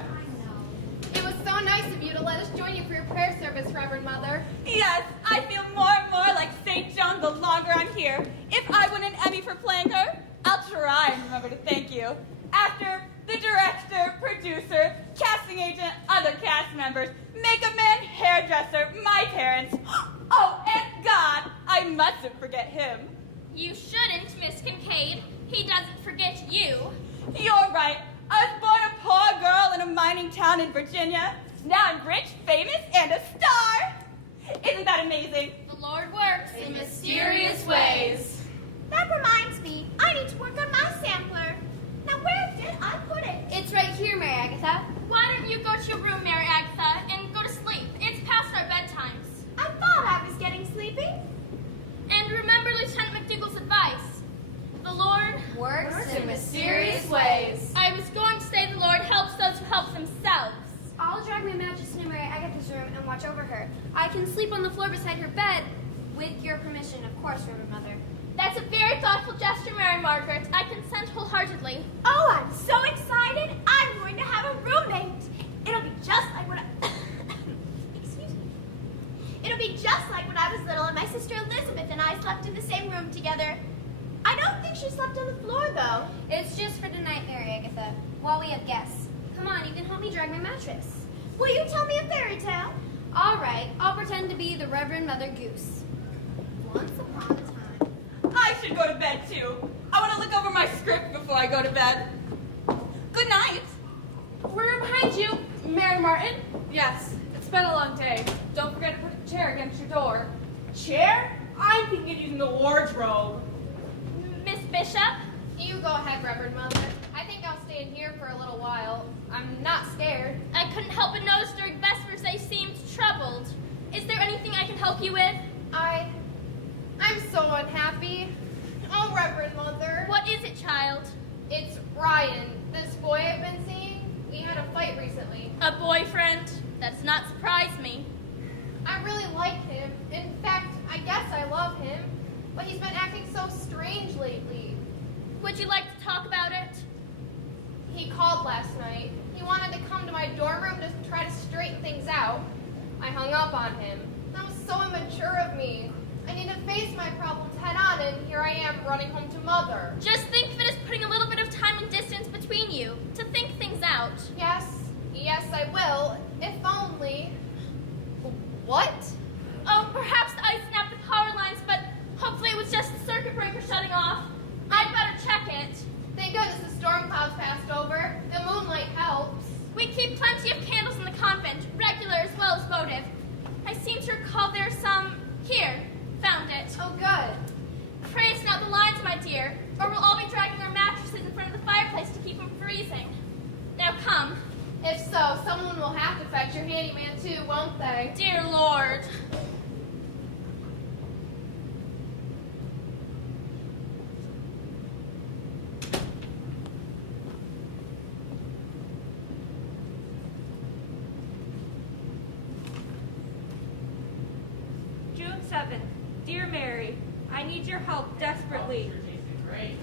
It was so nice of you to let us join you for your prayer service, Reverend Mother. Yes, I feel more and more like St. John the longer I'm here. If I win an Emmy for playing her, I'll try and remember to thank you. After the director, producer, casting agent, other cast members, makeup man, hairdresser, my parents. Oh, and God, I mustn't forget him. You shouldn't, Miss Kincaid. He doesn't forget you. You're right. I was born a poor girl in a mining town in Virginia. Now I'm rich, famous, and a star. Isn't that amazing? The Lord works in mysterious ways. That reminds me, I need to work on my sampler. Now where did I put it? It's right here, Mary Agatha. Why don't you go to your room, Mary Agatha, and go to sleep? It's past our bedtimes. I thought I was getting sleepy. And remember Lieutenant McDougal's advice. The Lord Works in mysterious ways. I was going to say the Lord helps those who help themselves. I'll drag my mattress into Mary Agatha's room and watch over her. I can sleep on the floor beside her bed, with your permission, of course, Reverend Mother. That's a very thoughtful gesture, Mary Margaret. I consent wholeheartedly. Oh, I'm so excited. I'm going to have a roommate. It'll be just like when I... Excuse me. It'll be just like when I was little and my sister Elizabeth and I slept in the same room together. I don't think she slept on the floor, though. It's just for tonight, Mary Agatha, while we have guests. Come on, you can help me drag my mattress. Will you tell me a fairy tale? All right, I'll pretend to be the Reverend Mother Goose. Once upon a time. I should go to bed too. I want to look over my script before I go to bed. Good night. We're behind you, Mary Martin. Yes, it's been a long day. Don't forget to put a chair against your door. Chair? I'm thinking of using the wardrobe. Miss Bishop? You go ahead, Reverend Mother. I think I'll stay in here for a little while. I'm not scared. I couldn't help but notice during Vespers they seemed troubled. Is there anything I can help you with? I'm so unhappy. Oh, Reverend Mother. What is it, child? It's Ryan, this boy I've been seeing. We had a fight recently. A boyfriend? That does not surprise me. I really like him. In fact, I guess I love him. But he's been acting so strange lately. Would you like to talk about it? He called last night. He wanted to come to my dorm room to try to straighten things out. I hung up on him. That was so immature of me. I need to face my problems head on, and here I am running home to Mother. Just think of it as putting a little bit of time and distance between you to think things out. Yes, I will. If only. What? Oh, perhaps the ice snapped the power lines, but hopefully it was just the circuit breaker shutting off. I'd better check it. Thank goodness the storm clouds passed over. The moonlight helps. We keep plenty of candles in the convent, regular as well as votive. I seem to recall there's some... Here, found it. Oh, good. Pray it's not the lines, my dear, or we'll all be dragging our mattresses in front of the fireplace to keep them freezing. Now come. If so, someone will have to fetch your handyman too, won't they? Dear Lord. 7. Dear Mary, I need your help desperately. Great.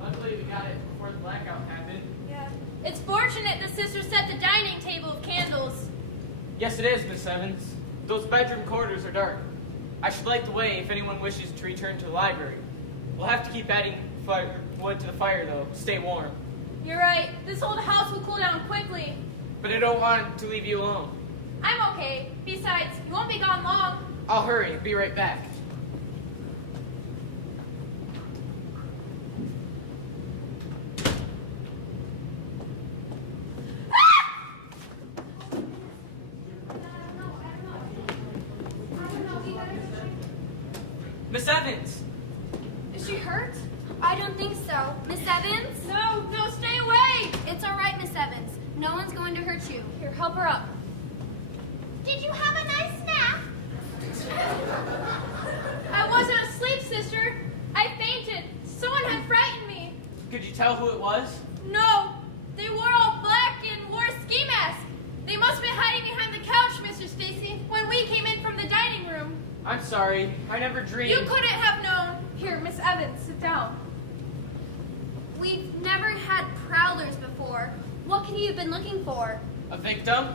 Luckily, we got it before the blackout happened. Yeah. It's fortunate the sisters set the dining table with candles. Yes, it is, Miss Evans. Those bedroom corridors are dark. I should light the way if anyone wishes to return to the library. We'll have to keep adding wood to the fire, though, to stay warm. You're right. This old house will cool down quickly. But I don't want to leave you alone. I'm okay. Besides, you won't be gone long. I'll hurry. Be right back. Miss Evans! Is she hurt? I don't think so. Miss Evans? No, stay away! It's all right, Miss Evans. No one's going to hurt you. Here, help her up. Did you have a nice nap? I wasn't asleep, sister. I fainted. Someone had frightened me. Could you tell who it was? No, they wore all black and wore a ski mask. They must have been hiding behind the couch, Mr. Stacy, when we came in from the dining room. I'm sorry. I never dreamed. You couldn't have known. Here, Miss Evans, sit down. We've never had prowlers before. What could you have been looking for? A victim?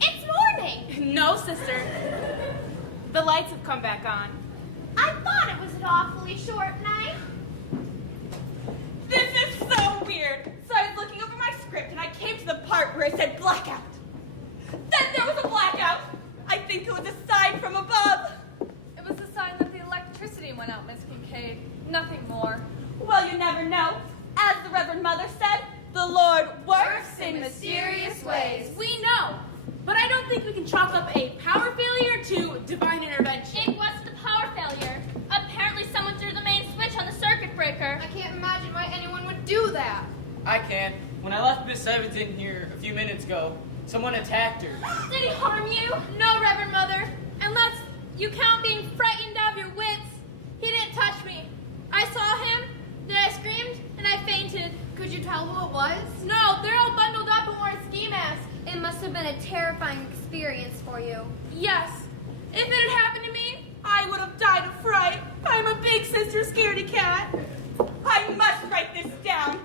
It's morning. No, sister. The lights have come back on. I thought it was an awfully short night. This is so weird. So I was looking over my script and I came to the part where it said blackout. Then there was a blackout. I think it was a sign from above. It was a sign that the electricity went out, Miss Kincaid. Nothing more. Well, you never know. As the Reverend Mother said, the Lord works in mysterious ways. We know, but I don't think we can chalk up a power failure to divine intervention. It was the power failure. Apparently someone threw the main switch on the circuit breaker. I can't imagine why anyone would do that. I can. When I left Miss Evans in here a few minutes ago, someone attacked her. Did he harm you? No, Reverend Mother. Unless you count being frightened out of your wits. He didn't touch me. I saw him, then I screamed, and I fainted. Could you tell who it was? No, they're all bundled up and wearing ski masks. It must have been a terrifying experience for you. Yes. If it had happened to me, I would have died of fright. I'm a big sister scaredy cat. I must write this down.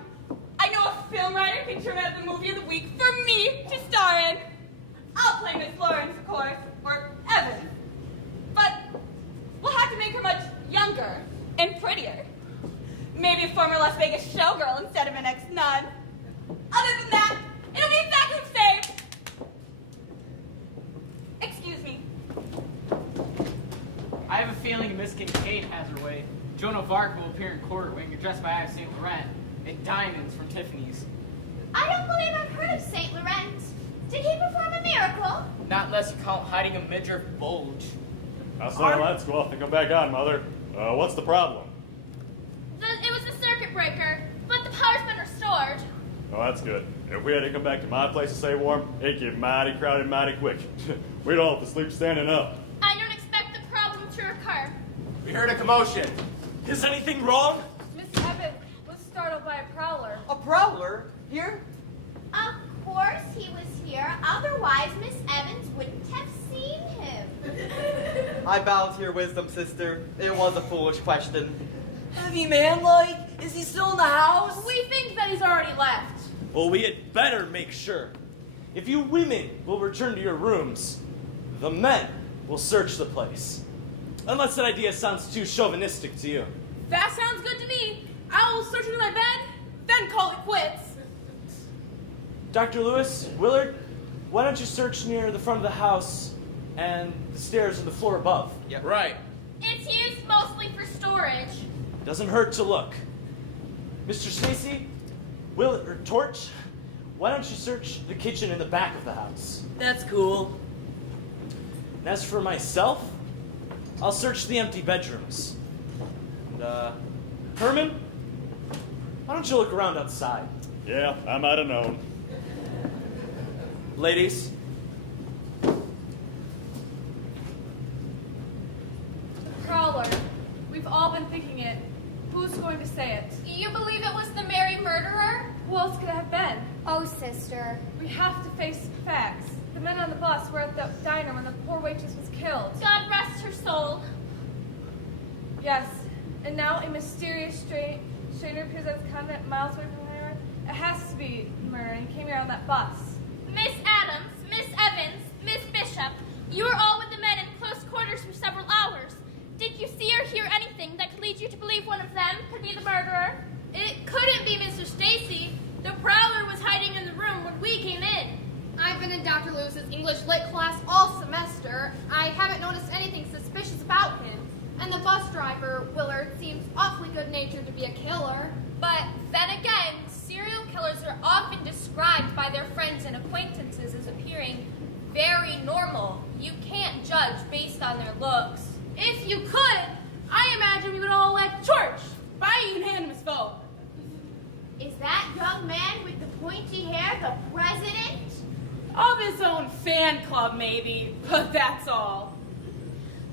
I know a film writer can turn out the movie of the week for me to star in. I'll play Miss Lawrence, of course, or Evans. But we'll have to make her much younger and prettier. Maybe a former Las Vegas showgirl instead of an ex-nun. Other than that, it'll be exactly the same. Excuse me. I have a feeling Miss Kincaid has her way. Joan of Arc will appear in court wearing a dress by Ave St. Laurent and diamonds from Tiffany's. I don't believe I've heard of St. Laurent. Did he perform a miracle? Not unless you count hiding a midriff bulge. Now, so let's go off and come back on, Mother. What's the problem? It was the circuit breaker, but the power's been restored. Oh, that's good. If we had to come back to my place to stay warm, it'd get mighty crowded mighty quick. We'd all have to sleep standing up. I don't expect the problem to recur. We heard a commotion. Is anything wrong? Miss Evans was startled by a prowler. A prowler? Here? Of course he was here. Otherwise, Miss Evans wouldn't have seen him. I bow to your wisdom, sister. It was a foolish question. Heavy man, like? Is he still in the house? We think that he's already left. Well, we had better make sure. If you women will return to your rooms, the men will search the place. Unless that idea sounds too chauvinistic to you. That sounds good to me. I'll search into my bed, then call it quits. Dr. Lewis, Willard, why don't you search near the front of the house and the stairs and the floor above? Yeah, right. It's used mostly for storage. Doesn't hurt to look. Mr. Stacy, Torch, why don't you search the kitchen in the back of the house? That's cool. And as for myself, I'll search the empty bedrooms. And, Herman, why don't you look around outside? Yeah, I might have known. Ladies, Prowler. We've all been thinking it. Who's going to say it? You believe it was the Mary murderer? Who else could it have been? Oh, sister. We have to face facts. The men on the bus were at the diner when the poor waitress was Yes, and now a mysterious stranger appears at the convent miles away from here. It has to be murder, and he came here on that bus. Miss Adams, Miss Evans, Miss Bishop, you were all with the men in close quarters for several hours. Did you see or hear anything that could lead you to believe one of them could be the murderer? It couldn't be Mr. Stacy. The prowler was hiding in the room when we came in. I've been in Dr. Lewis's English lit class all semester. I haven't noticed anything suspicious about him. And the bus driver, Willard, seems awfully good-natured to be a killer. But then again, serial killers are often described by their friends and acquaintances as appearing very normal. You can't judge based on their looks. If you could, I imagine we would all elect George by a unanimous vote. Is that young man with the pointy hair the president? Of his own fan club, maybe, but that's all.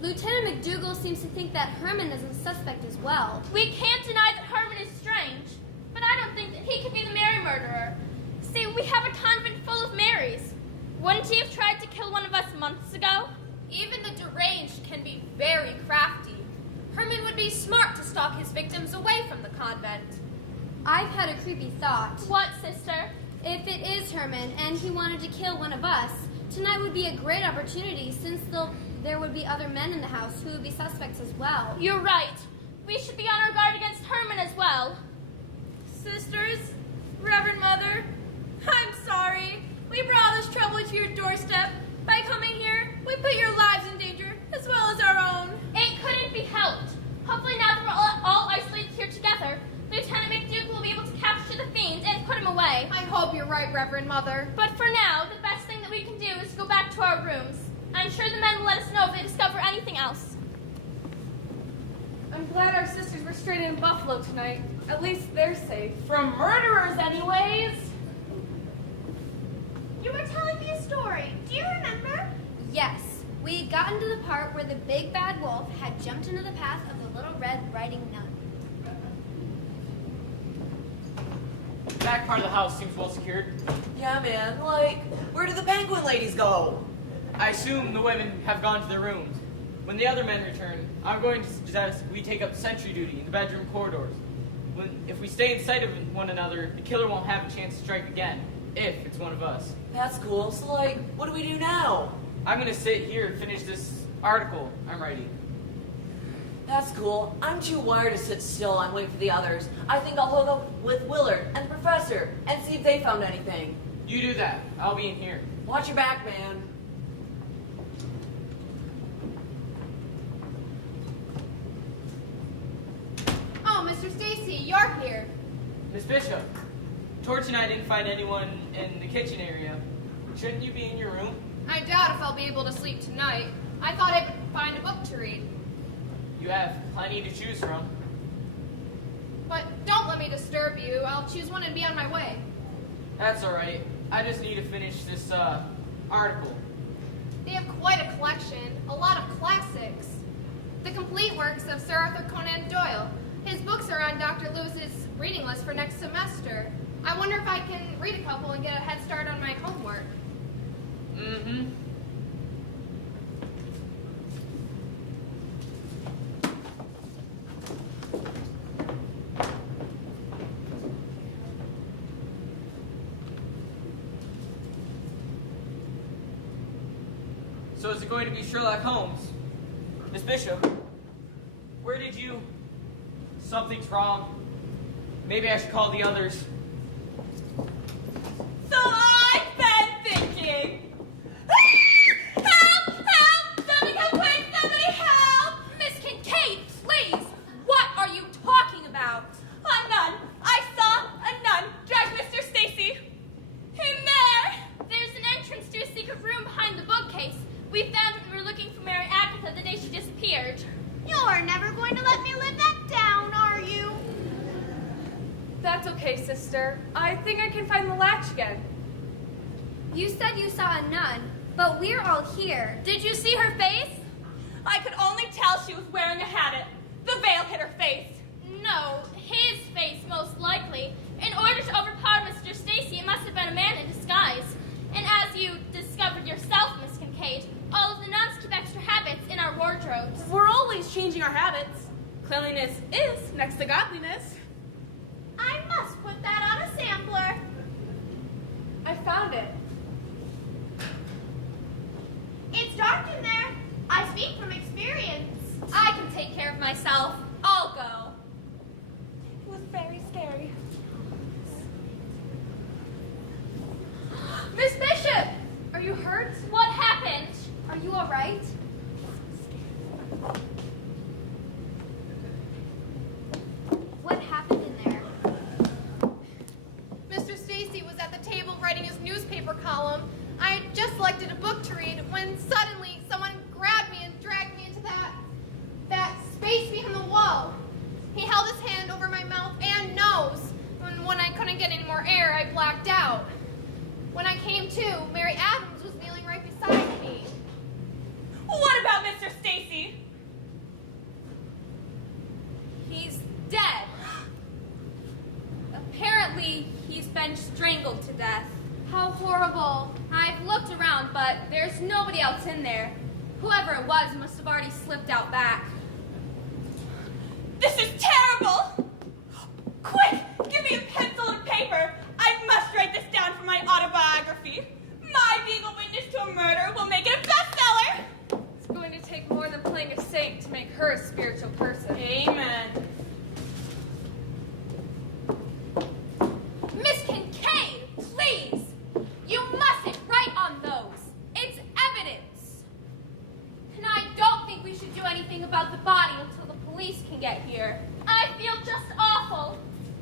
Lieutenant McDougal seems to think that Herman is a suspect as well. We can't deny that Herman is strange, but I don't think that he could be the Mary murderer. See, we have a convent full of Marys. Wouldn't he have tried to kill one of us months ago? Even the deranged can be very crafty. Herman would be smart to stalk his victims away from the convent. I've had a creepy thought. What, sister? If it is Herman and he wanted to kill one of us, tonight would be a great opportunity since there would be other men in the house who would be suspects as well. You're right. We should be on our guard against Herman as well. Sisters, Reverend Mother, I'm sorry. We brought all this trouble to your doorstep. By coming here, we put your lives in danger, as well as our own. It couldn't be helped. Hopefully now that we're all isolated here together, Lieutenant McDougal will be able to capture the fiend and put him away. I hope you're right, Reverend Mother. But for now, the best thing that we can do is go back to our rooms. I'm sure the men will let us know if they discover anything else. I'm glad our sisters were straight in Buffalo tonight. At least they're safe. From murderers, anyways. You were telling me a story. Do you remember? Yes, we had gotten to the part where the big bad wolf had jumped into the path of the little Red Riding Nun. Back part of the house seems well secured. Yeah, man, like, where did the penguin ladies go? I assume the women have gone to their rooms. When the other men return, I'm going to suggest we take up sentry duty in the bedroom corridors. If we stay in sight of one another, the killer won't have a chance to strike again, if it's one of us. That's cool. So, like, what do we do now? I'm going to sit here and finish this article I'm writing. That's cool. I'm too wired to sit still and wait for the others. I think I'll hook up with Willard and the professor and see if they found anything. You do that. I'll be in here. Watch your back, man. Oh, Mr. Stacy, you're here. Miss Bishop, Torch and I didn't find anyone in the kitchen area. Shouldn't you be in your room? I doubt if I'll be able to sleep tonight. I thought I could find a book to read. You have plenty to choose from. But don't let me disturb you. I'll choose one and be on my way. That's all right. I just need to finish this article. They have quite a collection, a lot of classics. The complete works of Sir Arthur Conan Doyle. His books are on Dr. Lewis's reading list for next semester. I wonder if I can read a couple and get a head start on my homework. Mm-hmm. So is it going to be Sherlock Holmes? Miss Bishop, where did you... Something's wrong. Maybe I should call the others. So I've been thinking. Help! Help! Somebody come quick! Somebody help! Miss Kincaid, please! What are you talking about? A nun. I saw a nun drag Mr. Stacy. In there. There's an entrance to a secret room behind the bookcase. We found it when we were looking for Mary Agatha the day she disappeared. You're never going to let me live that down, are you? That's okay, sister. I think I can find the latch again. You said you saw a nun, but we're all here. Did you see her face? I could only tell she was wearing a habit. The veil hid her face. No, his face most likely. In order to overpower Mr. Stacy, it must have been a man in disguise. And as you discovered yourself, Miss Kincaid, all of the nuns keep extra habits in our wardrobes. We're always changing our habits. Cleanliness is next to godliness. I must put that on a sampler. I found it. It's dark in there. I speak from experience. I can take care of myself. I'll go. It was very scary. Miss Bishop! Are you hurt? What happened? Are you all right? What happened in there? Mr. Stacy was at the table writing his newspaper column. I had just selected a book to read when suddenly someone grabbed me and dragged me into that space behind the wall. He held his hand over my mouth and nose. And when I couldn't get any more air, I blacked out. When I came to, Mary Adams was kneeling right beside me. What about Mr. Stacy? He's dead. Apparently, he's been strangled to death. How horrible. I've looked around, but there's nobody else in there. Whoever it was must have already slipped out back. This is terrible! Quick, give me a pencil and paper. I must write this down for my autobiography. My being a witness to a murder will make it a bestseller. It's going to take more than playing a saint to make her a spiritual person. Amen. Miss Kincaid, please! You mustn't write on those. It's evidence. And I don't think we should do anything about the body until the police can get here. I feel just awful.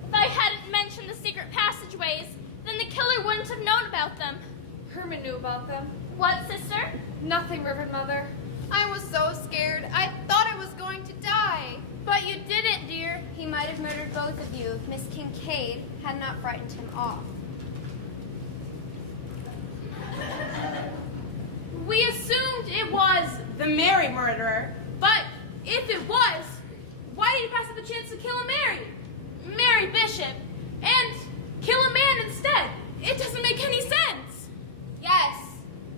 If I hadn't mentioned the secret passageways, then the killer wouldn't have known about them. Herman knew about them. What, sister? Nothing, Reverend Mother. I was so scared. I thought I was going to die. But you didn't, dear. He might have murdered both of you if Miss Kincaid had not frightened him off. We assumed it was the Mary murderer, but if it was, why did he pass up the chance to kill a Mary Bishop, and kill a man instead? It doesn't make any sense. Yes,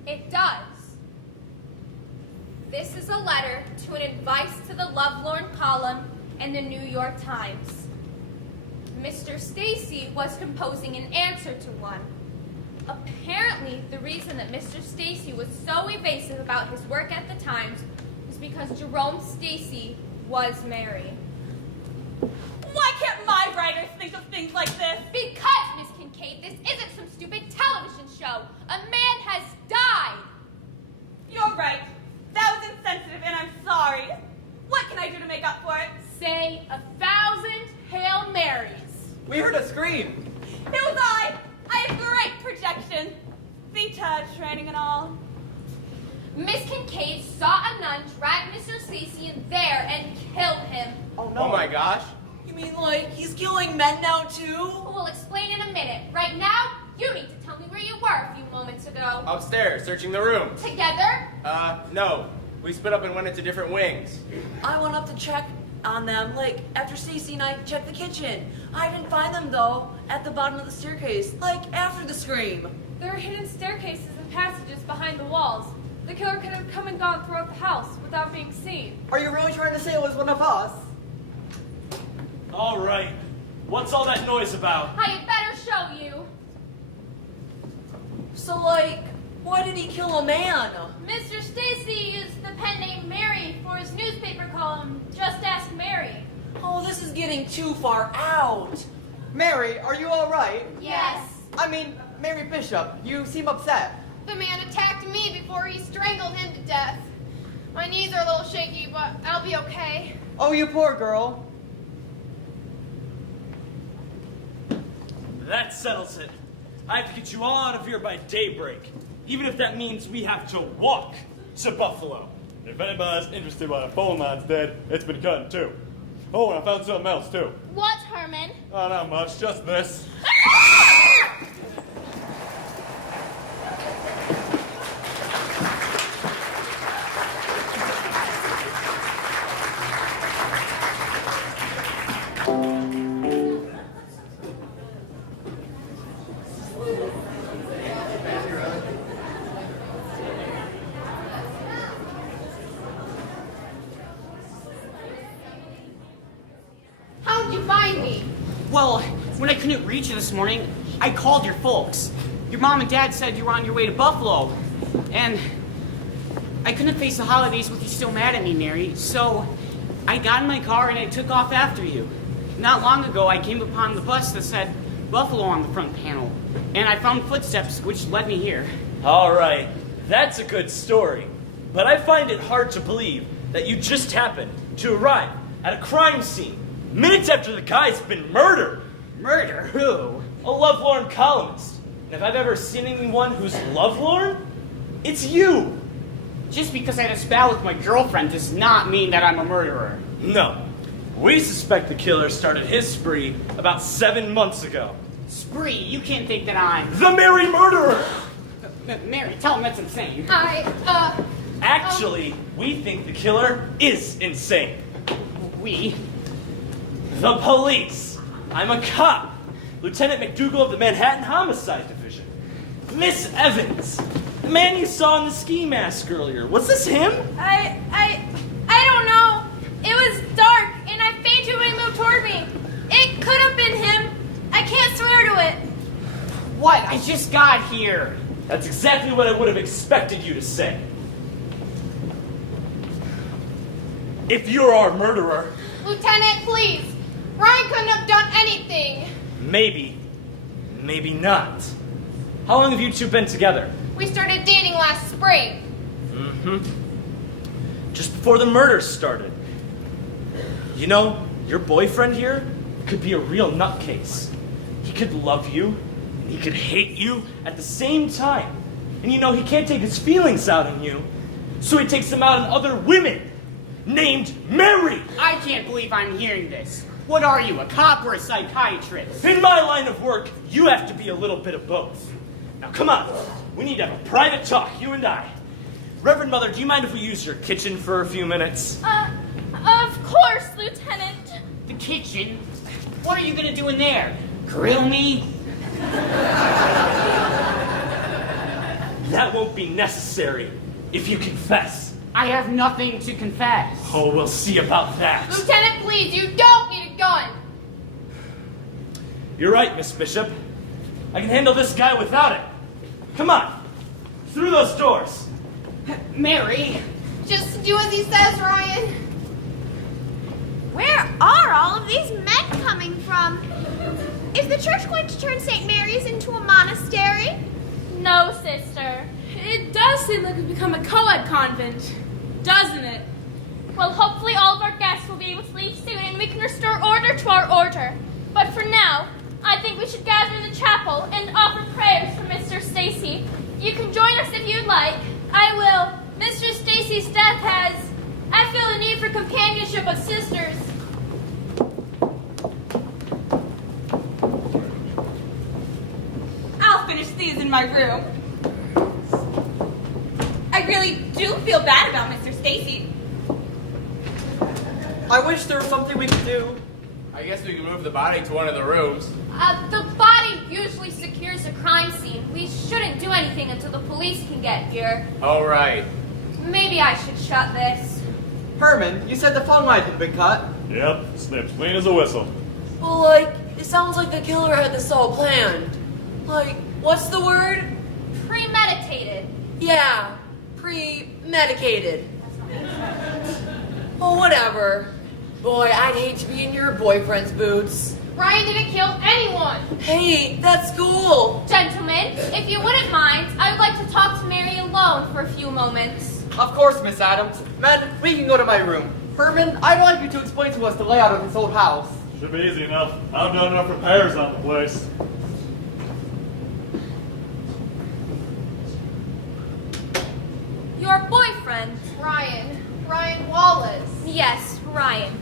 it does. This is a letter to an advice to the Lovelorn column in the New York Times. Mr. Stacy was composing an answer to one. Apparently, the reason that Mr. Stacy was so evasive about his work at the Times was because Jerome Stacy was Mary. Why can't my writers think of things like this? Because, Miss Kincaid, this isn't some stupid television show. A man has died. You're right. That was insensitive, and I'm sorry. What can I do to make up for it? Say 1,000 Hail Marys. We heard a scream. It was I. I have great projection. Speech training and all. Miss Kincaid saw a nun drag Mr. Stacy in there and killed him. Oh no. Oh my gosh. You mean like he's killing men now too? We'll explain in a minute. Right now, you need to tell me where you were a few moments ago. Upstairs, searching the room. Together? No. We split up and went into different wings. I went up to check on them, like after Stacy and I checked the kitchen. I didn't find them though at the bottom of the staircase, like after the scream. There are hidden staircases and passages behind the walls. The killer could have come and gone throughout the house without being seen. Are you really trying to say it was one of us? All right. What's all that noise about? I had better show you. So like, why did he kill a man? Mr. Stacy used the pen name Mary for his newspaper column, Just Ask Mary. Oh, this is getting too far out. Mary, are you all right? Yes. I mean, Mary Bishop, you seem upset. The man attacked me before he strangled him to death. My knees are a little shaky, but I'll be okay. Oh, you poor girl. That settles it. I have to get you all out of here by daybreak, even if that means we have to walk to Buffalo. If anybody's interested why the phone line's dead, it's been cut in two. Oh, and I found something else, too. What, Herman? Oh, not much, just this. Well, when I couldn't reach you this morning, I called your folks. Your mom and dad said you were on your way to Buffalo. And I couldn't face the holidays with you still mad at me, Mary. So I got in my car and I took off after you. Not long ago, I came upon the bus that said Buffalo on the front panel. And I found footsteps which led me here. All right, that's a good story. But I find it hard to believe that you just happened to arrive at a crime scene minutes after the guy's been murdered. Murder? Who? A lovelorn columnist. And if I've ever seen anyone who's lovelorn, it's you. Just because I had a spat with my girlfriend does not mean that I'm a murderer. No. We suspect the killer started his spree about 7 months ago. Spree? You can't think that I'm... The Mary murderer! Mary, tell him that's insane. Actually, we think the killer is insane. We? The police. I'm a cop. Lieutenant McDougal of the Manhattan Homicide Division. Miss Evans. The man you saw in the ski mask earlier. Was this him? I don't know. It was dark, and I fainted when he moved toward me. It could have been him. I can't swear to it. What? I just got here. That's exactly what I would have expected you to say. If you're our murderer... Lieutenant, please. Ryan couldn't have done anything. Maybe. Maybe not. How long have you two been together? We started dating last spring. Mm-hmm. Just before the murder started. You know, your boyfriend here could be a real nutcase. He could love you, and he could hate you at the same time. And you know, he can't take his feelings out on you, so he takes them out on other women, named Mary. I can't believe I'm hearing this. What are you, a cop or a psychiatrist? In my line of work, you have to be a little bit of both. Now come on, we need to have a private talk, you and I. Reverend Mother, do you mind if we use your kitchen for a few minutes? Of course, Lieutenant. The kitchen? What are you gonna do in there? Grill me? That won't be necessary if you confess. I have nothing to confess. Oh, we'll see about that. Lieutenant, please, you don't need a gun. You're right, Miss Bishop. I can handle this guy without it. Come on, through those doors. Mary. Just do as he says, Ryan. Where are all of these men coming from? Is the church going to turn St. Mary's into a monastery? No, sister. It does seem like we've become a co-ed convent, doesn't it? Well, hopefully all of our guests will be able to leave soon and we can restore order to our order. But for now, I think we should gather in the chapel and offer prayers for Mr. Stacy. You can join us if you'd like. I will. Mr. Stacy's death has... I feel the need for companionship of sisters. I'll finish these in my room. I really do feel bad about Mr. Stacy. I wish there was something we could do. I guess we can move the body to one of the rooms. The body usually secures a crime scene. We shouldn't do anything until the police can get here. All right. Maybe I should shut this. Herman, you said the phone line had been cut. Yep, snips clean as a whistle. Well, it sounds like the killer had this all planned. What's the word? Premeditated. Yeah, premedicated. Oh, whatever. Boy, I'd hate to be in your boyfriend's boots. Ryan didn't kill anyone. Hey, that's cool. Gentlemen, if you wouldn't mind, I would like to talk to Mary alone for a few moments. Of course, Miss Adams. Men, we can go to my room. Herman, I'd like you to explain to us the layout of this old house. Should be easy enough. I've done enough repairs on the place. Your boyfriend? Ryan Wallace. Yes, Ryan.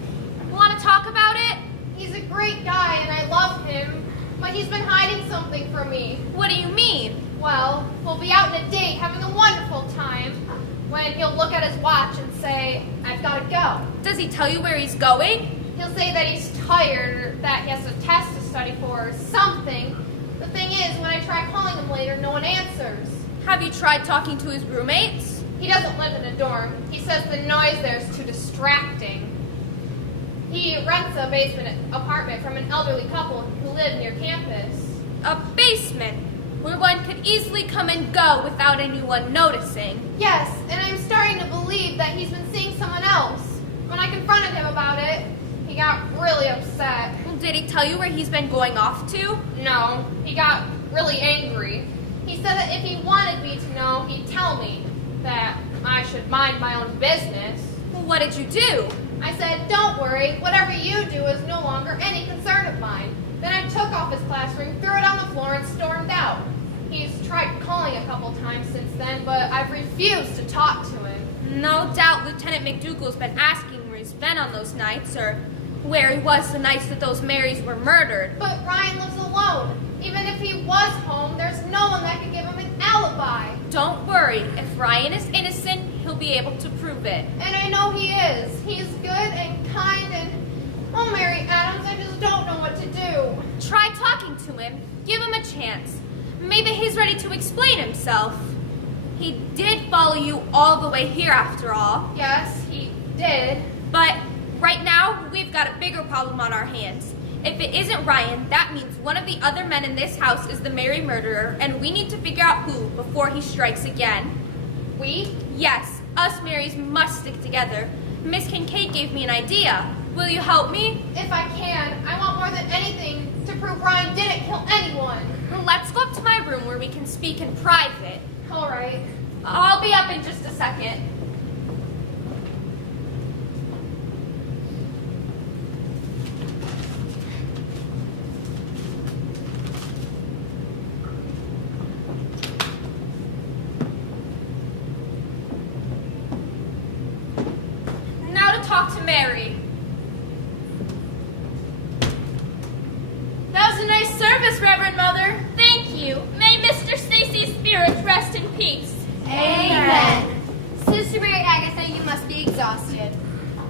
Want to talk about it? He's a great guy and I love him, but he's been hiding something from me. What do you mean? Well, we'll be out on a date having a wonderful time when he'll look at his watch and say, I've got to go. Does he tell you where he's going? He'll say that he's tired or that he has a test to study for or something. The thing is, when I try calling him later, no one answers. Have you tried talking to his roommates? He doesn't live in a dorm. He says the noise there is too distracting. He rents a basement apartment from an elderly couple who live near campus. A basement where one could easily come and go without anyone noticing. Yes, and I'm starting to believe that he's been seeing someone else. When I confronted him about it, he got really upset. Well, did he tell you where he's been going off to? No, he got really angry. He said that if he wanted me to know, he'd tell me that I should mind my own business. Well, what did you do? I said, don't worry, whatever you do is no longer any concern of mine. Then I took off his classroom, threw it on the floor, and stormed out. He's tried calling a couple times since then, but I've refused to talk to him. No doubt Lieutenant McDougal's been asking where he's been on those nights, or where he was the nights that those Marys were murdered. But Ryan lives alone. Even if he was home, there's no one that could give him an alibi. Don't worry. If Ryan is innocent, he'll be able to prove it. And I know he is. He's good and kind and... Oh, Mary Adams, I just don't know what to do. Try talking to him. Give him a chance. Maybe he's ready to explain himself. He did follow you all the way here after all. Yes, he did. But right now, we've got a bigger problem on our hands. If it isn't Ryan, that means one of the other men in this house is the Mary murderer, and we need to figure out who before he strikes again. We? Yes, us Marys must stick together. Miss Kincaid gave me an idea. Will you help me? If I can. I want more than anything to prove Ryan didn't kill anyone. Well, let's go up to my room where we can speak in private. All right. I'll be up in just a second. Now to talk to Mary. That was a nice service, Reverend Mother. Thank you. May Mr. Stacy's spirit rest in peace. Amen. Sister Mary Agatha, you must be exhausted.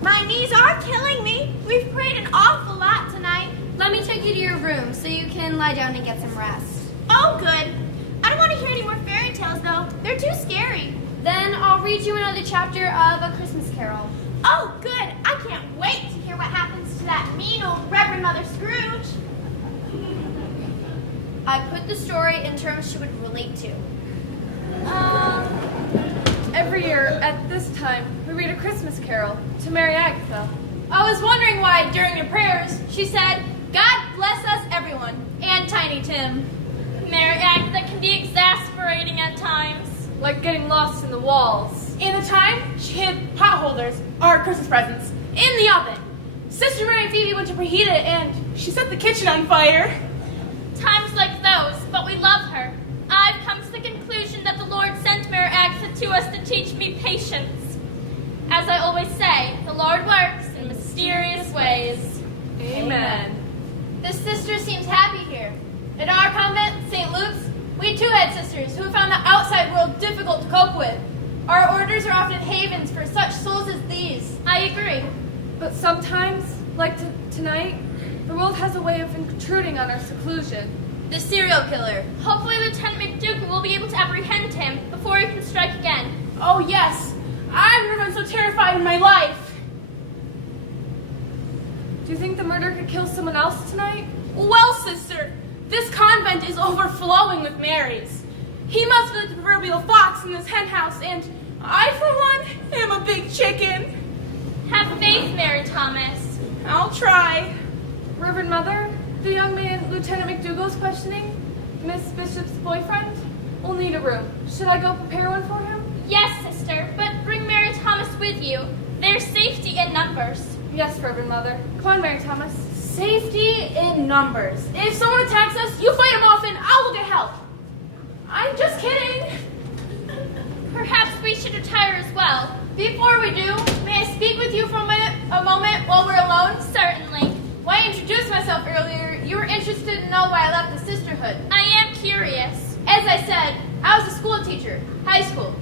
My knees are killing me. We've prayed an awful lot tonight. Let me take you to your room so you can lie down and get some rest. Oh, good. I don't want to hear any more fairy tales, though. They're too scary. Then I'll read you another chapter of A Christmas Carol. Oh, good. I can't wait to hear what happens to that mean old Reverend Mother Scrooge. I put the story in terms she would relate to. Every year at this time, we read a Christmas carol to Mary Agatha. I was wondering why, during your prayers, she said, God bless us, everyone, and Tiny Tim. Mary Agatha can be exasperating at times. Like getting lost in the walls. In the time, she hid pot holders, our Christmas presents, in the oven. Sister Mary and Phoebe went to preheat it, and she set the kitchen on fire. Times like those, but we love her. I've come to the conclusion that the Lord sent Mary Agatha to us to teach me patience. As I always say, the Lord works in mysterious ways. Amen. This sister seems happy here. At our convent, St. Luke's, we too had sisters who found the outside world difficult to cope with. Our orders are often havens for such souls as these. I agree. But sometimes, like tonight, the world has a way of intruding on our seclusion. The serial killer. Hopefully Lieutenant McDougal will be able to apprehend him before he can strike again. Oh yes, I've never been so terrified in my life. Do you think the murderer could kill someone else tonight? Well, sister, this convent is overflowing with Marys. He must be like the proverbial fox in this hen house, and I, for one, am a big chicken. Have faith, Mary Thomas. I'll try. Reverend Mother, the young man Lieutenant McDougal's questioning, Miss Bishop's boyfriend, will need a room. Should I go prepare one for him? Yes, sister, but bring Mary Thomas with you. There's safety in numbers. Yes, Reverend Mother. Come on, Mary Thomas. Safety in numbers. If someone attacks us, you fight them off and I'll go get help. I'm just kidding. Perhaps we should retire as well. Before we do, may I speak with you for a moment while we're alone? Certainly. When I introduced myself earlier, you were interested to know why I left the sisterhood. I am curious. As I said, I was a school teacher, high school.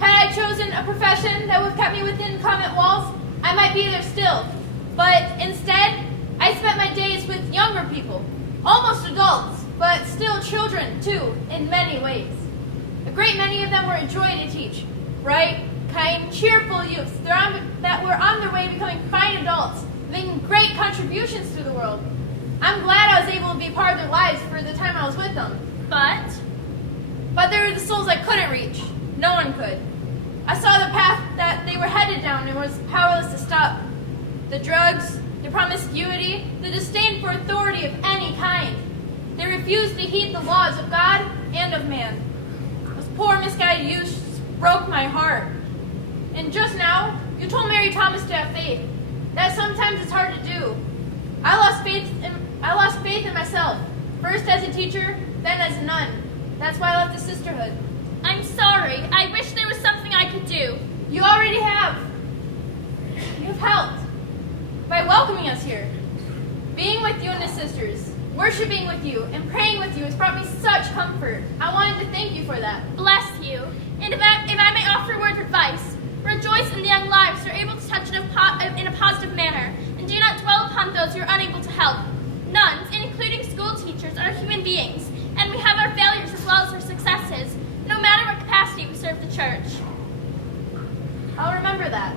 Had I chosen a profession that would have kept me within convent walls, I might be there still. But instead, I spent my days with younger people, almost adults, but still children too, in many ways. A great many of them were a joy to teach. Bright, kind, cheerful youths that were on their way to becoming fine adults, making great contributions to the world. I'm glad I was able to be a part of their lives for the time I was with them. But there were the souls I couldn't reach. No one could. I saw the path that they were headed down and was powerless to stop. The drugs, the promiscuity, the disdain for authority of any kind. They refused to heed the laws of God and of man. Those poor misguided youths broke my heart. And just now, you told Mary Thomas to have faith. That sometimes it's hard to do. I lost faith in myself. First as a teacher, then as a nun. That's why I left the sisterhood. I'm sorry. I wish there was something I could do. You already have. You've helped. By welcoming us here. Being with you and the sisters, worshiping with you, and praying with you has brought me such comfort. I wanted to thank you for that. Bless you. And if I may offer a word of advice, rejoice in the young lives you're able to touch in a positive manner, and do not dwell upon those you're unable to help. Nuns, including school teachers, are human beings, and we have our failures as well as our successes, no matter what capacity we serve the church. I'll remember that.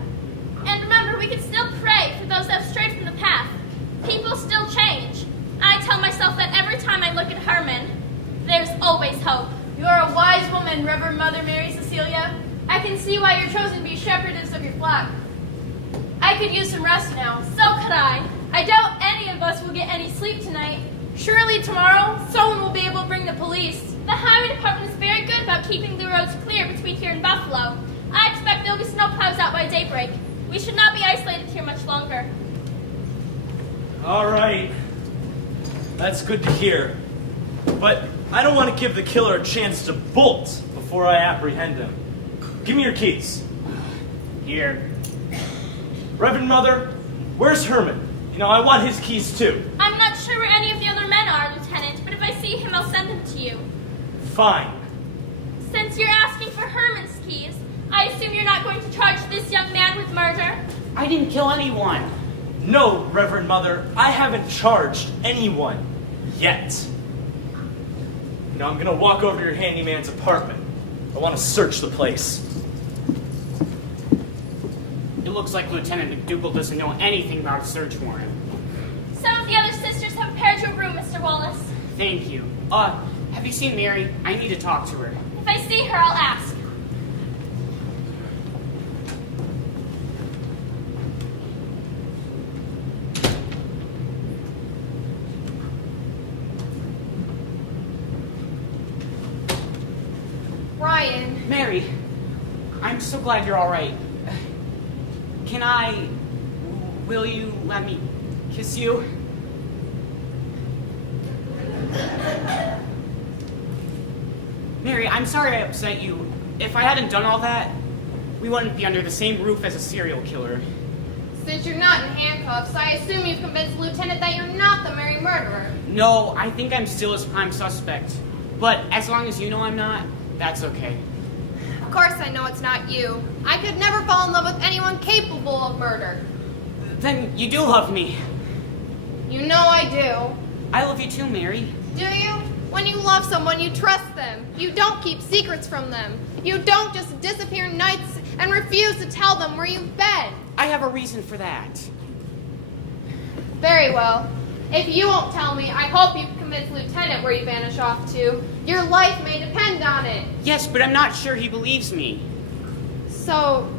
And remember, we can still pray for those that have strayed from the path. People still change. I tell myself that every time I look at Herman, there's always hope. You are a wise woman, Reverend Mother Mary Cecilia. I can see why you're chosen to be shepherdess of your flock. I could use some rest now. So could I. I doubt any of us will get any sleep tonight. Surely tomorrow, someone will be able to bring the police. The highway department is very good about keeping the roads clear between here and Buffalo. I expect there'll be snowplows out by daybreak. We should not be isolated here much longer. All right. That's good to hear. But I don't want to give the killer a chance to bolt before I apprehend him. Give me your keys. Here. Reverend Mother, where's Herman? You know, I want his keys too. I'm not sure where any of the other men are, Lieutenant, but if I see him, I'll send them to you. Fine. Since you're asking for Herman's keys, I assume you're not going to charge this young man with murder? I didn't kill anyone. No, Reverend Mother, I haven't charged anyone yet. Now I'm going to walk over to your handyman's apartment. I want to search the place. It looks like Lieutenant McDougal doesn't know anything about a search warrant. Some of the other sisters have prepared your room, Mr. Wallace. Thank you. Have you seen Mary? I need to talk to her. If I see her, I'll ask. Ryan. Mary, I'm so glad you're all right. Will you let me kiss you? Mary, I'm sorry I upset you. If I hadn't done all that, we wouldn't be under the same roof as a serial killer. Since you're not in handcuffs, I assume you've convinced the lieutenant that you're not the Mary murderer. No, I think I'm still his prime suspect. But as long as you know I'm not, that's okay. Of course I know it's not you. I could never fall in love with anyone capable of murder. Then you do love me. You know I do. I love you too, Mary. Do you? When you love someone, you trust them. You don't keep secrets from them. You don't just disappear nights and refuse to tell them where you've been. I have a reason for that. Very well. If you won't tell me, I hope you've convinced Lieutenant where you vanish off to. Your life may depend on it. Yes, but I'm not sure he believes me. So,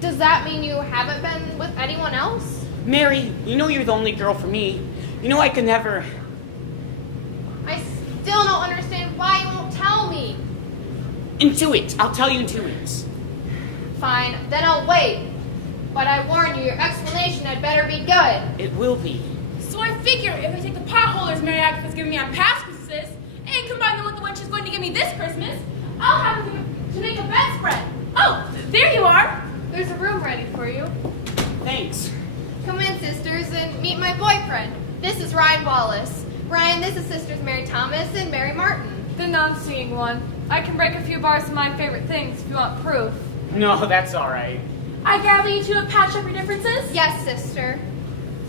does that mean you haven't been with anyone else? Mary, you know you're the only girl for me. You know I could never... I still don't understand why you won't tell me. Intuit. I'll tell you in 2 weeks. Fine, then I'll wait. But I warn you, your explanation had better be good. It will be. So I figure if I take the potholders Mary Agatha's giving me on past Christmases and combine them with the one she's going to give me this Christmas, I'll have to make a bedspread. Oh, there you are. There's a room ready for you. Thanks. Come in, sisters, and meet my boyfriend. This is Ryan Wallace. Ryan, this is sisters Mary Thomas and Mary Martin. The non-singing one. I can break a few bars of my favorite things if you want proof. No, that's all right. I gather you two have patched up your differences? Yes, sister.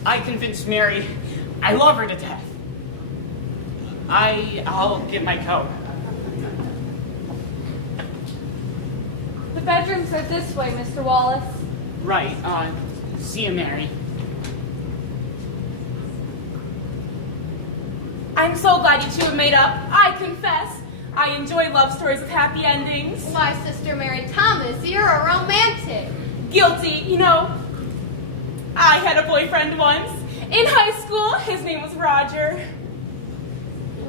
I convinced Mary. I love her to death. I'll get my coat. The bedrooms are this way, Mr. Wallace. Right, see you, Mary. I'm so glad you two have made up. I confess, I enjoy love stories with happy endings. Why, Sister Mary Thomas, you're a romantic. Guilty, you know. I had a boyfriend once. In high school, his name was Roger.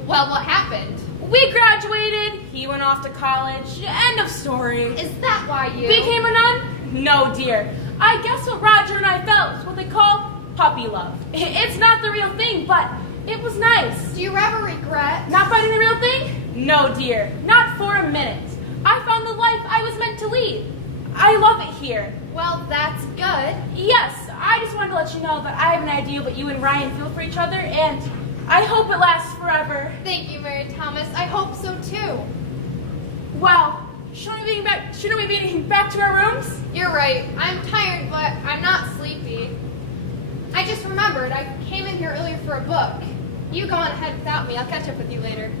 Well, what happened? We graduated, he went off to college, end of story. Is that why you... Became a nun? No, dear. I guess what Roger and I felt was what they call puppy love. It's not the real thing, but it was nice. Do you ever regret? Not finding the real thing? No, dear. Not for a minute. I found the life I was meant to lead. I love it here. Well, that's good. Yes, I just wanted to let you know that I have an idea what you and Ryan feel for each other, and I hope it lasts forever. Thank you, Mary Thomas. I hope so, too. Wow. Shouldn't we be getting back to our rooms? You're right. I'm tired, but I'm not sleepy. I just remembered I came in here earlier for a book. You go on ahead without me. I'll catch up with you later.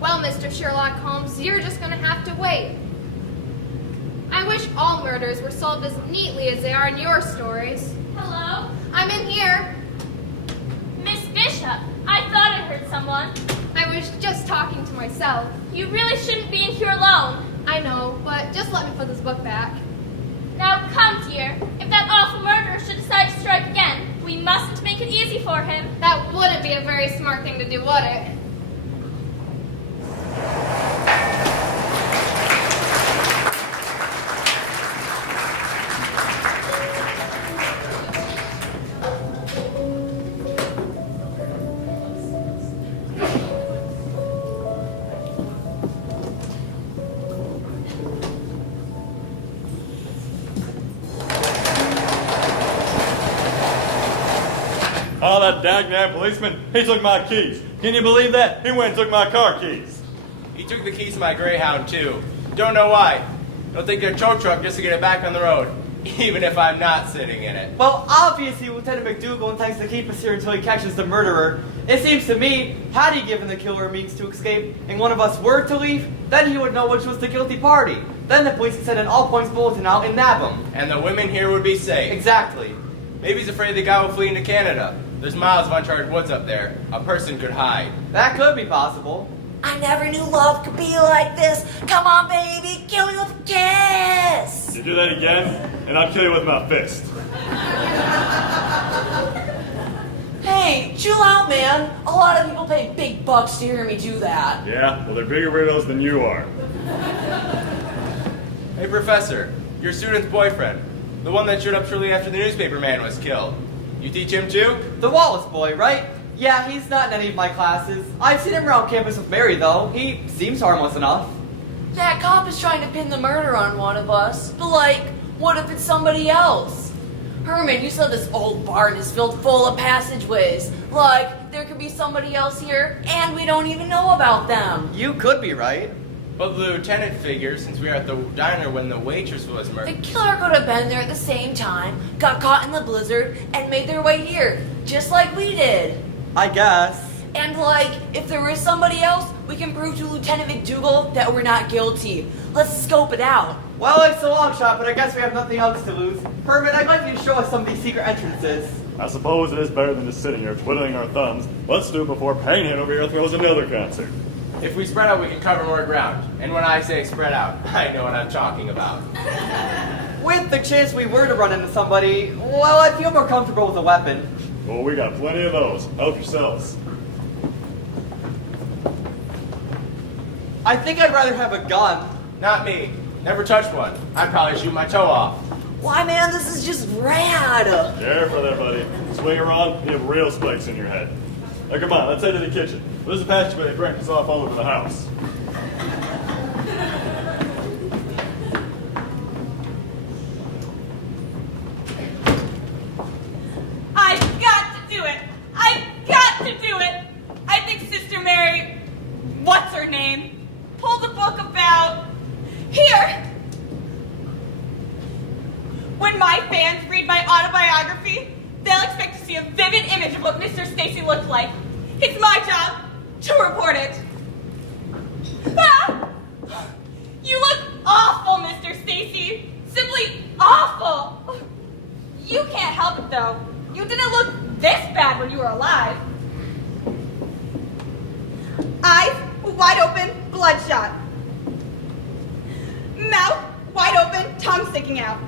Well, Mr. Sherlock Holmes, you're just going to have to wait. I wish all murders were solved as neatly as they are in your stories. Hello? I'm in here. Miss Bishop, I thought I heard someone. I was just talking to myself. You really shouldn't be in here alone. I know, but just let me put this book back. Now come, dear. If that awful murderer should decide to strike again, we mustn't make it easy for him. That wouldn't be a very smart thing to do, would it? Oh, that dagnam policeman, he took my keys. Can you believe that? He went and took my car keys. He took the keys to my Greyhound, too. Don't know why. Don't take a tow truck just to get it back on the road, even if I'm not sitting in it. Well, obviously, Lieutenant McDougal intends to keep us here until he catches the murderer. It seems to me, had he given the killer a means to escape, and one of us were to leave, then he would know which was the guilty party. Then the police could send an all-points bulletin out and nab him. And the women here would be safe. Exactly. Maybe he's afraid the guy will flee into Canada. There's miles of uncharted woods up there. A person could hide. That could be possible. I never knew love could be like this. Come on, baby, kill me with a kiss. You do that again, and I'll kill you with my fist. Hey, chill out, man. A lot of people pay big bucks to hear me do that. Yeah, well, they're bigger weirdos than you are. Hey, Professor, your student's boyfriend. The one that showed up shortly after the newspaper man was killed. You teach him too? The Wallace boy, right? Yeah, he's not in any of my classes. I've seen him around campus with Mary, though. He seems harmless enough. That cop is trying to pin the murder on one of us. But, like, what if it's somebody else? Herman, you said this old barn is filled full of passageways. Like, there could be somebody else here, and we don't even know about them. You could be right. But the lieutenant figures, since we were at the diner when the waitress was The murdered. killer could have been there at the same time, got caught in the blizzard, and made their way here, just like we did. I guess. And, like, if there is somebody else, we can prove to Lieutenant McDougal that we're not guilty. Let's scope it out. Well, it's a long shot, but I guess we have nothing else to lose. Herman, I'd like you to show us some of these secret entrances. I suppose it is better than just sitting here twiddling our thumbs. Let's do it before Painhead over here throws another concert. If we spread out, we can cover more ground. And when I say spread out, I know what I'm talking about. With the chance we were to run into somebody, well, I'd feel more comfortable with a weapon. Well, we got plenty of those. Help yourselves. I think I'd rather have a gun. Not me. Never touched one. I'd probably shoot my toe off. Why, man, this is just rad. Careful there, buddy. Swing around, you have real spikes in your head. Now, come on, let's head to the kitchen. There's a passageway that branches off all over the house. I've got to do it. I've got to do it. I think Sister Mary, what's her name, pulled a book about here. When my fans read my autobiography, they'll expect to see a vivid image of what Mr. Stacy looked like. It's my job to report it. Ah! You look awful, Mr. Stacy. Simply awful. You can't help bad when you were alive. Eyes wide open, bloodshot. Mouth wide open, tongue sticking out.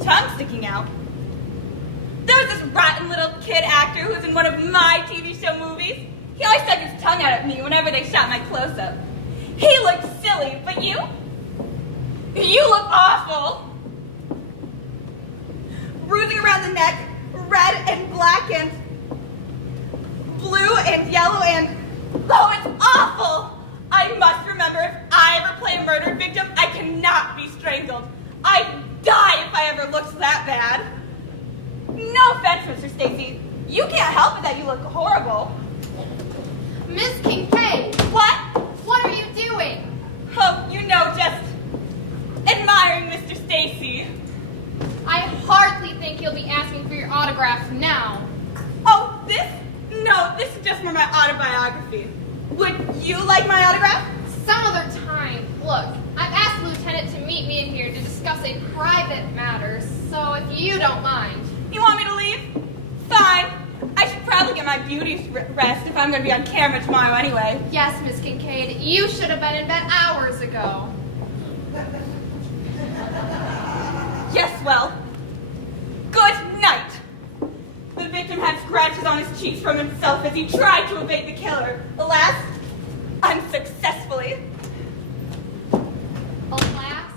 Tongue sticking out? There was this rotten little kid actor who was in one of my TV show movies. He always stuck his tongue out at me whenever they shot my close-up. He looked silly, but you? You look awful. Bruising around the neck, red and black and blue and yellow and... Oh, it's awful! I must remember, if I ever play a murdered victim, I cannot be strangled. I'd die if I ever looked that bad. No offense, Mr. Stacy. You can't help it that you look horrible. Miss Kincaid! What? What are you doing? Oh, you know, just admiring Mr. Stacy. I hardly think you'll be asking for your autograph now. Oh, this? No, this is just for my autobiography. Would you like my autograph? Some other time. Look, I've asked the lieutenant to meet me in here to discuss a private matter, so if you don't mind. You want me to leave? Fine. I should probably get my beauty rest if I'm going to be on camera tomorrow anyway. Yes, Miss Kincaid, you should have been in bed hours ago. Yes, well, good night. The victim had scratches on his cheeks from himself as he tried to evade the killer. Alas, unsuccessfully. Alas?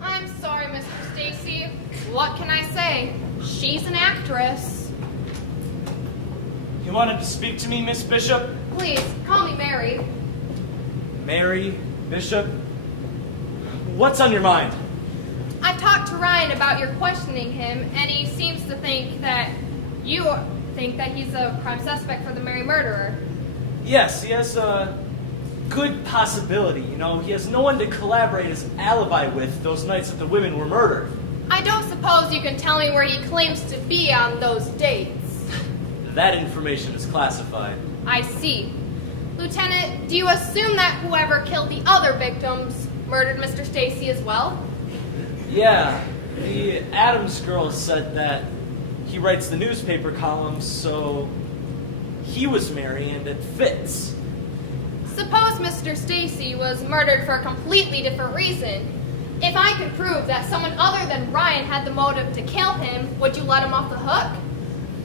I'm sorry, Mr. Stacy. What can I say? She's an actress. You wanted to speak to me, Miss Bishop? Please, call me Mary. Mary Bishop? What's on your mind? I've talked to Ryan about your questioning him, and he seems to think that you think that he's a prime suspect for the Mary murderer. Yes, he has a good possibility. You know, he has no one to collaborate his alibi with those nights that the women were murdered. I don't suppose you can tell me where he claims to be on those dates. That information is classified. I see. Lieutenant, do you assume that whoever killed the other victims murdered Mr. Stacy as well? Yeah, the Adams girl said that he writes the newspaper columns, so he was Mary, and it fits. Suppose Mr. Stacy was murdered for a completely different reason. If I could prove that someone other than Ryan had the motive to kill him, would you let him off the hook?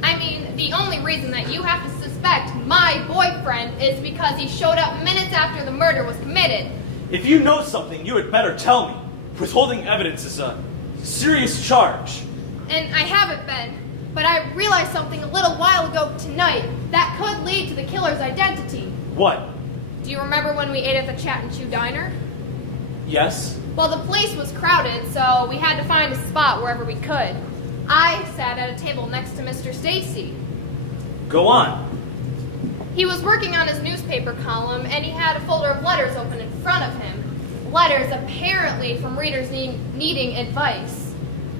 I mean, the only reason that you have to suspect my boyfriend is because he showed up minutes after the murder was committed. If you know something, you had better tell me. Withholding evidence is a serious charge. And I haven't been, but I realized something a little while ago tonight that could lead to the killer's identity. What? Do you remember when we ate at the Chat and Chew diner? Yes. Well, the place was crowded, so we had to find a spot wherever we could. I sat at a table next to Mr. Stacy. Go on. He was working on his newspaper column, and he had a folder of letters open in front of him. Letters apparently from readers needing advice.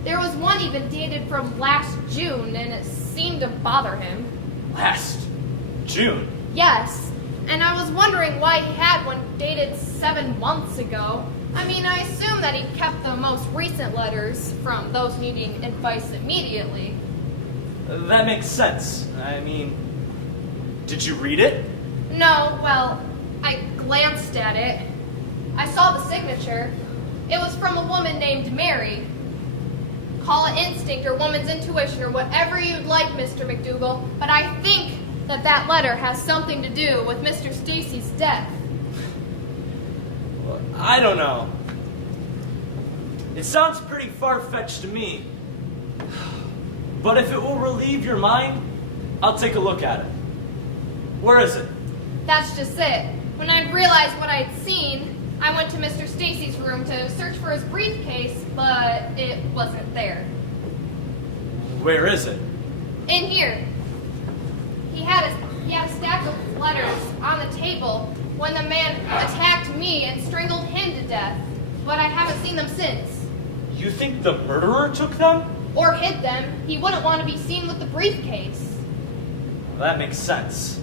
There was one even dated from last June, and it seemed to bother him. Last June? Yes, and I was wondering why he had one dated 7 months ago. I mean, I assume that he kept the most recent letters from those needing advice immediately. That makes sense. I mean, did you read it? No, well, I glanced at it. I saw the signature. It was from a woman named Mary. Call it instinct or woman's intuition or whatever you'd like, Mr. McDougal, but I think that that letter has something to do with Mr. Stacy's death. Well, I don't know. It sounds pretty far-fetched to me. But if it will relieve your mind, I'll take a look at it. Where is it? That's just it. When I realized what I'd seen, I went to Mr. Stacy's room to search for his briefcase, but it wasn't there. Where is it? In here. He had a stack of letters on the table when the man attacked me and strangled him to death, but I haven't seen them since. You think the murderer took them? Or hid them. He wouldn't want to be seen with the briefcase. Well, that makes sense.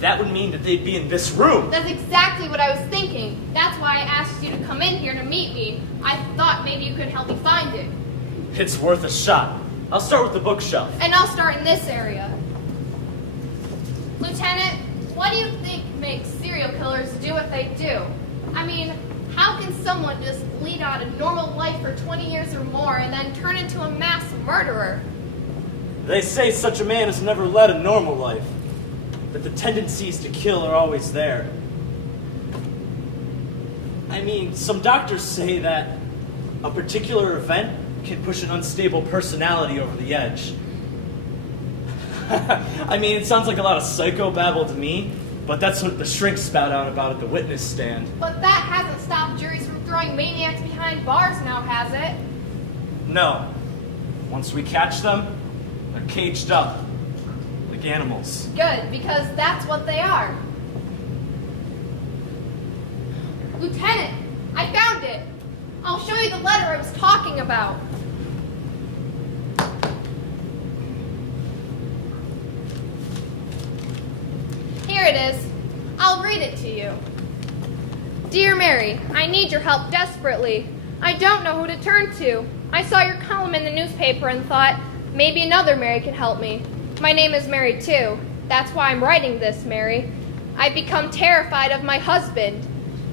That would mean that they'd be in this room. That's exactly what I was thinking. That's why I asked you to come in here to meet me. I thought maybe you could help me find it. It's worth a shot. I'll start with the bookshelf. And I'll start in this area. Lieutenant, what do you think makes serial killers do what they do? I mean, how can someone just lead out a normal life for 20 years or more and then turn into a mass murderer? They say such a man has never led a normal life, that the tendencies to kill are always there. I mean, some doctors say that a particular event can push an unstable personality over the edge. I mean, it sounds like a lot of psychobabble to me, but that's what the shrinks spout out about at the witness stand. But that hasn't stopped juries from throwing maniacs behind bars now, has it? No. Once we catch them, they're caged up, like animals. Good, because that's what they are. Lieutenant, I found it. I'll show you the letter I was talking about. Here it is. I'll read it to you. Dear Mary, I need your help desperately. I don't know who to turn to. I saw your column in the newspaper and thought maybe another Mary could help me. My name is Mary too. That's why I'm writing this, Mary. I've become terrified of my husband.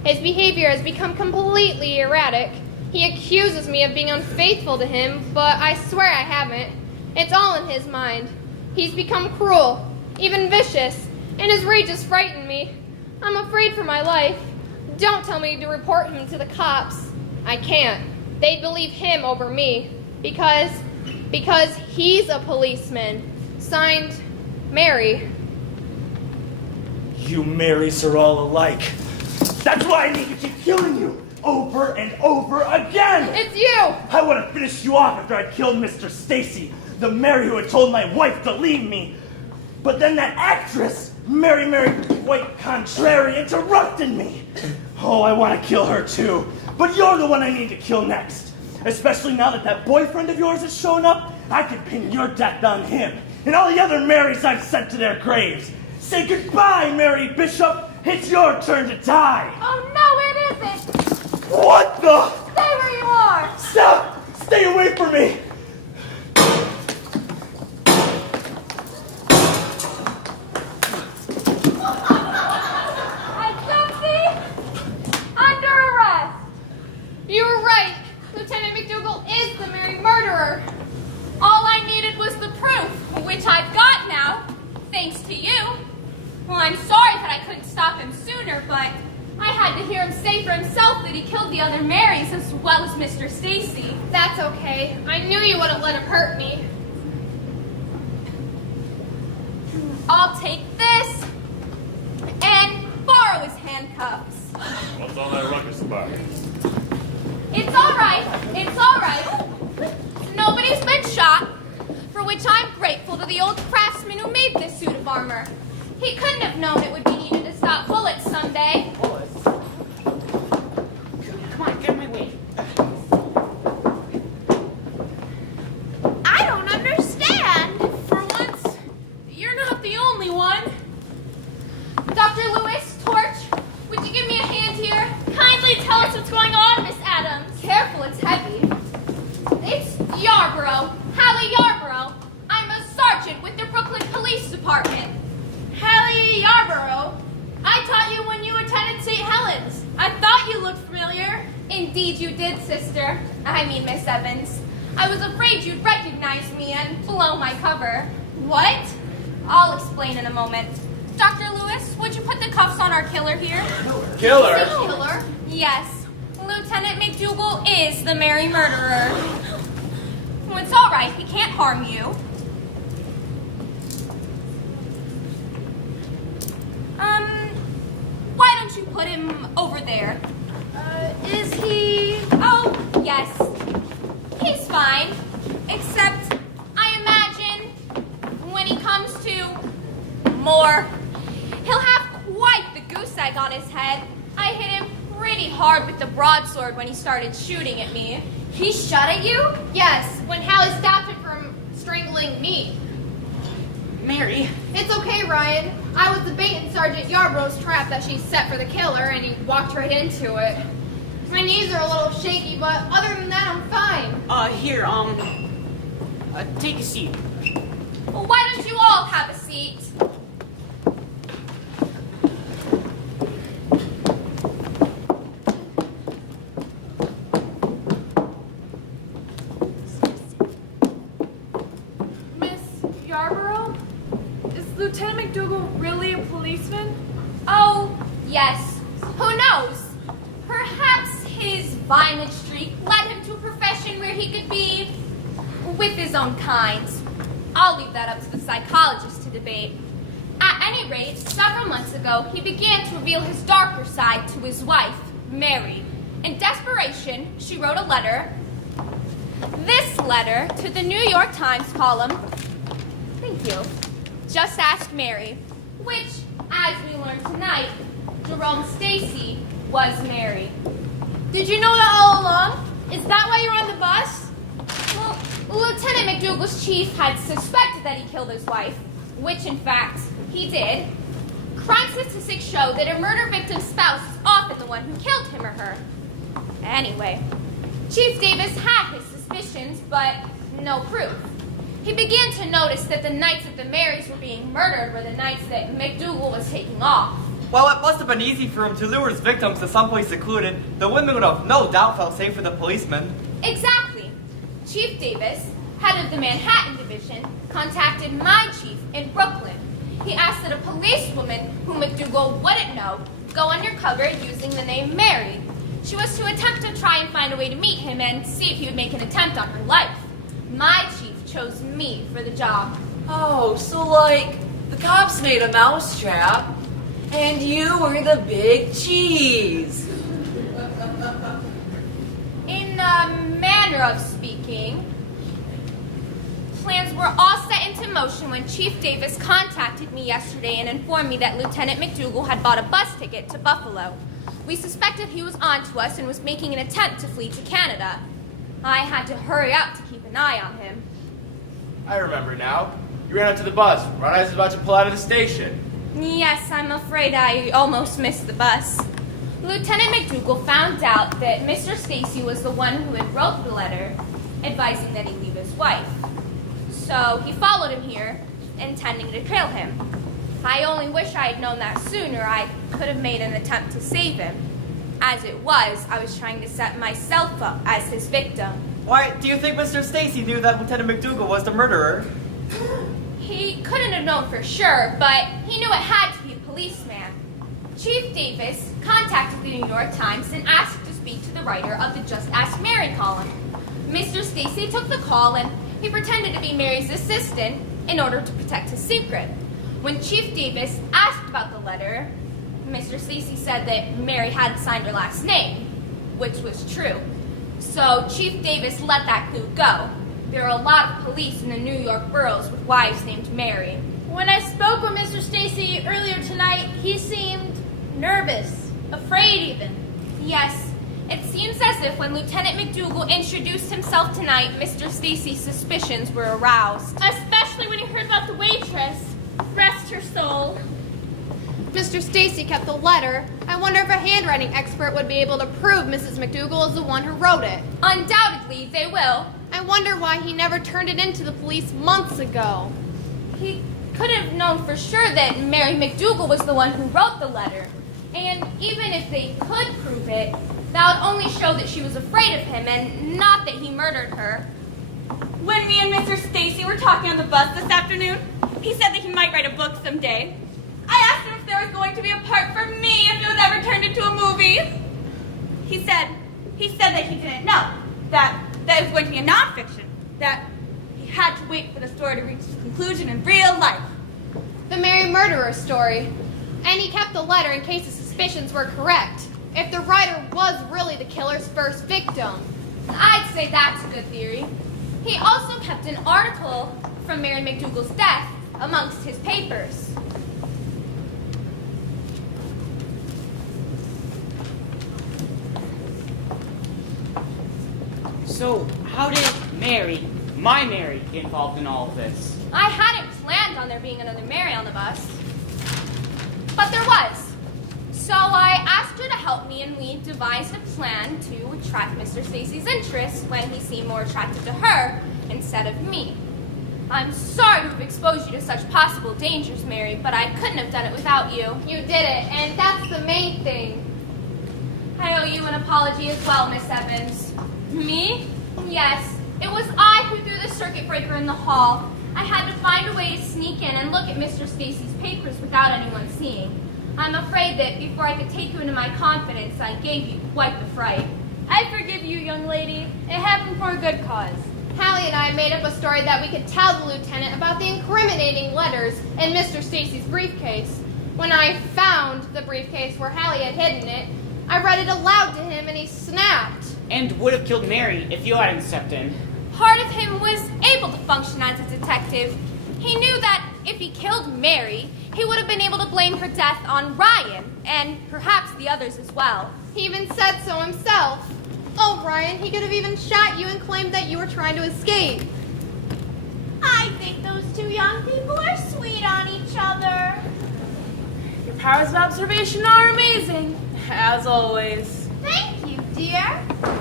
His behavior has become completely erratic. He accuses me of being unfaithful to him, but I swear I haven't. It's all in his mind. He's become cruel, even vicious, and his rage has frightened me. I'm afraid for my life. Don't tell me to report him to the cops. I can't. They believe him over me because he's a policeman. Signed, Mary. You Marys are all alike. That's why I need to keep killing you over and over again. It's you. I would have finished you off after I killed Mr. Stacy, the Mary who had told my wife to leave me. But then that actress, Mary White Contrary, interrupted me. Oh, I want to kill her too. But you're the one I need to kill next. Especially now that that boyfriend of yours has shown up, I can pin your death on him and all the other Marys I've sent to their graves. Say goodbye, Mary Bishop. It's your turn to die. Oh, no, it isn't. What the? Stay where you are. Stop! Stay away from me. Under arrest. You were right. Lieutenant McDougal is the Mary murderer. All I needed was the proof, which I've got now, thanks to you. Well, I'm sorry that I couldn't stop him sooner, but I had to hear him say for himself that he killed the other Marys as well as Mr. Stacy. That's okay. I knew you wouldn't let him hurt me. I'll take this and borrow his handcuffs. What's all that ruckus about? It's all right. It's all right. Nobody's been shot, for which I'm grateful to the old craftsman who made this suit of armor. He couldn't have known it would be needed to stop bullets someday. Bullets? Come on, get in my way. I don't understand. For once, you're not the only one. Dr. Lewis, Torch, would you give me a hand here? Kindly tell us what's going on, Miss Adams. Careful, it's heavy. It's Yarborough, Hallie Yarborough. I'm a sergeant with the Brooklyn Police Department. Hallie Yarborough. I taught you when you attended St. Helens. I thought you looked familiar. Indeed you did, sister. I mean, Miss Evans. I was afraid you'd recognize me and blow my cover. What? I'll explain in a moment. Dr. Lewis, would you put the cuffs on our killer here? Killer? The killer? Yes. Lieutenant McDougal is the Mary murderer. Well, it's all right. He can't harm you. Why don't you put him over there? Is he... Oh, yes. He's fine. Except, I imagine, when he comes to more, he'll have quite the goose egg on his head. I hit him pretty hard with the broadsword when he started shooting at me. He shot at you? Yes, when Hallie stopped him from strangling me. Mary. It's okay, Ryan. I was the bait in Sergeant Yarborough's trap that she set for the killer, and he walked right into it. My knees are a little shaky, but other than that, I'm fine. Here, Take a seat. Well, why don't you all have a seat? Miss Yarborough? Is Lieutenant McDougal really a policeman? Oh, yes. Who knows? Perhaps his violent streak led him to a profession where he could be with his own kind. I'll leave that up to the psychologist to debate. At any rate, several months ago, he began to reveal his darker side to his wife, Mary. In desperation, she wrote a letter, this letter, to the New York Times column. Thank you. Just Ask Mary, which, as we learned tonight, Jerome Stacy was Mary. Did you know that all along? Is that why you're on the bus? Well, Lieutenant McDougal's chief had suspected that he killed his wife, which in fact he did. Crime statistics show that a murder victim's spouse is often the one who killed him or her. Anyway, Chief Davis had his suspicions, but no proof. He began to notice that the nights that the Marys were being murdered were the nights that McDougal was taking off. Well, it must have been easy for him to lure his victims to someplace secluded. The women would have no doubt felt safe for the policeman. Exactly. Chief Davis, head of the Manhattan Division, contacted my chief in Brooklyn. He asked that a policewoman who McDougal wouldn't know go undercover using the name Mary. She was to attempt to try and find a way to meet him and see if he would make an attempt on her life. My chief chose me for the job. Oh, so like the cops made a mousetrap and you were the big cheese. In a manner of speaking, plans were all set into motion when Chief Davis contacted me yesterday and informed me that Lieutenant McDougal had bought a bus ticket to Buffalo. We suspected he was on to us and was making an attempt to flee to Canada. I had to hurry up to keep an eye on him. I remember now. You ran up to the bus right as I was about to pull out of the station. Yes, I'm afraid I almost missed the bus. Lieutenant McDougal found out that Mr. Stacy was the one who had wrote the letter advising that he leave his wife. So he followed him here, intending to kill him. I only wish I had known that sooner. I could have made an attempt to save him. As it was, I was trying to set myself up as his victim. Why, do you think Mr. Stacy knew that Lieutenant McDougal was the murderer? He couldn't have known for sure, but he knew it had to be a policeman. Chief Davis contacted the New York Times and asked to speak to the writer of the Just Ask Mary column. Mr. Stacy took the call and he pretended to be Mary's assistant in order to protect his secret. When Chief Davis asked about the letter, Mr. Stacy said that Mary hadn't signed her last name, which was true. So Chief Davis let that clue go. There are a lot of police in the New York boroughs with wives named Mary. When I spoke with Mr. Stacy earlier tonight, he seemed nervous, afraid even. Yes, it seems as if when Lieutenant McDougal introduced himself tonight, Mr. Stacy's suspicions were aroused. Especially when he heard about the waitress. Rest her soul. Mr. Stacy kept the letter. I wonder if a handwriting expert would be able to prove Mrs. McDougal is the one who wrote it. Undoubtedly, they will. I wonder why he never turned it in to the police months ago. He could have known for sure that Mary McDougal was the one who wrote the letter. And even if they could prove it, that would only show that she was afraid of him and not that he murdered her. When me and Mr. Stacy were talking on the bus this afternoon, he said that he might write a book someday. I asked him if there was going to be a part for me if it was ever turned into a movie. He said that he didn't know, that it was going to be a nonfiction, that he had to wait for the story to reach its conclusion in real life. The Mary murderer story. And he kept the letter in case his suspicions were correct. If the writer was really the killer's first victim. I'd say that's a good theory. He also kept an article from Mary McDougal's death amongst his papers. So, how did Mary, my Mary, get involved in all of this? I hadn't planned on there being another Mary on the bus, but there was. So I asked her to help me, and we devised a plan to attract Mr. Stacy's interest when he seemed more attracted to her instead of me. I'm sorry to have exposed you to such possible dangers, Mary, but I couldn't have done it without you. You did it, and that's the main thing. I owe you an apology as well, Miss Evans. Me? Yes. It was I who threw the circuit breaker in the hall. I had to find a way to sneak in and look at Mr. Stacy's papers without anyone seeing. I'm afraid that before I could take you into my confidence, I gave you quite the fright. I forgive you, young lady. It happened for a good cause. Hallie and I made up a story that we could tell the lieutenant about the incriminating letters in Mr. Stacy's briefcase. When I found the briefcase where Hallie had hidden it, I read it aloud to him and he snapped. And would have killed Mary if you hadn't stepped in. Part of him was able to function as a detective. He knew that if he killed Mary, he would have been able to blame her death on Ryan, and perhaps the others as well. He even said so himself. Oh, Ryan, he could have even shot you and claimed that you were trying to escape. I think those two young people are sweet on each other. Your powers of observation are amazing, as always. Thank you, dear.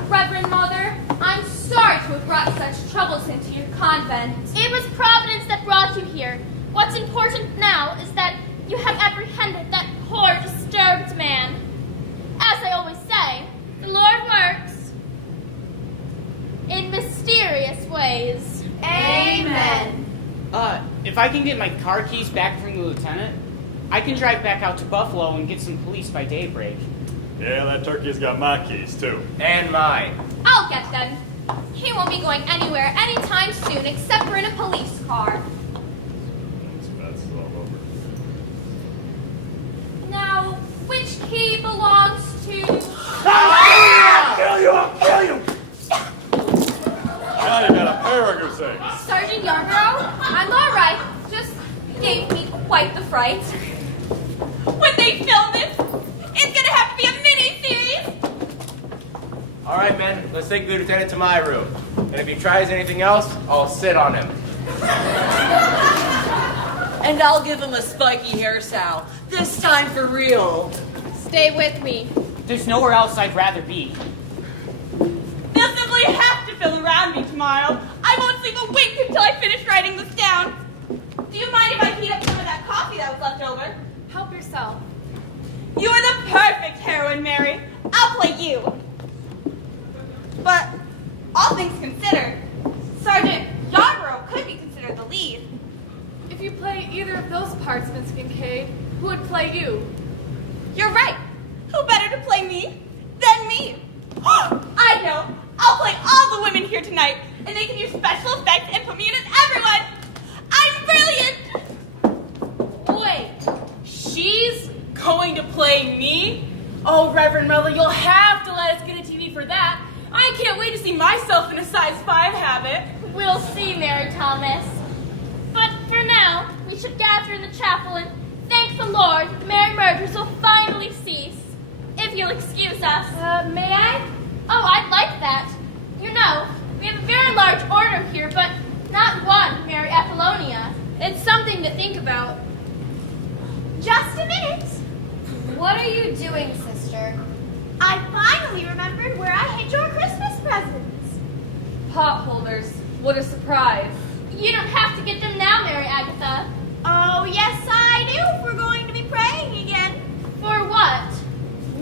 Reverend Mother, I'm sorry to have brought such troubles into your convent. It was Providence that brought you here. What's important now is that you have apprehended that poor, disturbed man. As I always say, the Lord works in mysterious ways. Amen. If I can get my car keys back from the lieutenant, I can drive back out to Buffalo and get some police by daybreak. Yeah, that turkey's got my keys, too. And mine. I'll get them. He won't be going anywhere anytime soon except for in a police car. That's all over. Now, which key belongs to... I'll kill you! I'll kill you! Now you got a pair of goose eggs. Sergeant Yarborough? I'm all right. Just gave me quite the fright. When they film this, it's gonna have to be a mini-series. All right, men, let's take the lieutenant to my room. And if he tries anything else, I'll sit on him. And I'll give him a spiky hairstyle. This time for real. Stay with me. There's nowhere else I'd rather be. They'll simply have to film around me tomorrow. I won't sleep a wink until I finish writing this down. Do you mind if I heat up some of that coffee that was left over? Help yourself. You are the perfect heroine, Mary. I'll play you. But, all things considered, Sergeant Yarborough could be considered the lead. If you play either of those parts, Miss Kincaid, who would play you? You're right. Who better to play me than me? I know. I'll play all the women here tonight, and they can use special effects and put me in as everyone. I'm brilliant. Wait, she's going to play me? Oh, Reverend Mother, you'll have to let us get a TV for that. I can't wait to see myself in a size 5 habit. We'll see, Mary Thomas. But for now, we should gather in the chapel and thank the Lord the merry murders will finally cease. If you'll excuse us. May I? Oh, I'd like that. You know, we have a very large order here, but not one Mary Apollonia. It's something to think about. Just a minute. What are you doing, sister? I finally remembered where I hid your Christmas presents. Pot holders. What a surprise. You don't have to get them now, Mary Agatha. Oh, yes, I do. If we're going to be praying again. For what?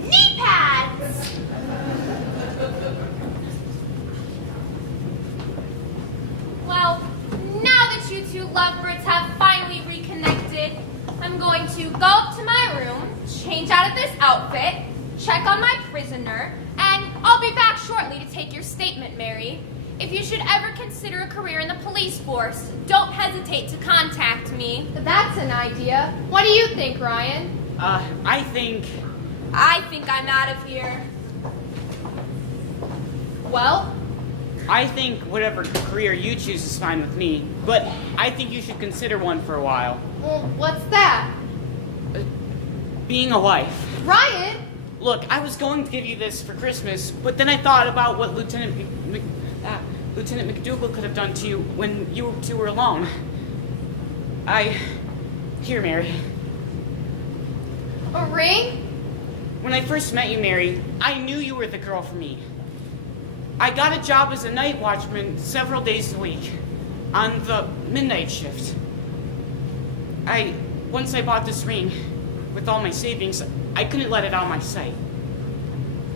Knee pads. Well, now that you two lovebirds have finally reconnected, I'm going to go up to my room, change out of this outfit, check on my prisoner, and I'll be back shortly to take your statement, Mary. If you should ever consider a career in the police force, don't hesitate to contact me. That's an idea. What do you think, Ryan? I think I'm out of here. Well, I think whatever career you choose is fine with me, but I think you should consider one for a while. well, what's that? Being a wife. Ryan? Look, I was going to give you this for Christmas, but then I thought about what Lieutenant McDougal could have done to you when you two were alone. Here, Mary. A ring? When I first met you, Mary, I knew you were the girl for me. I got a job as a night watchman several days a week. on the midnight shift. Once I bought this ring with all my savings, I couldn't let it out of my sight.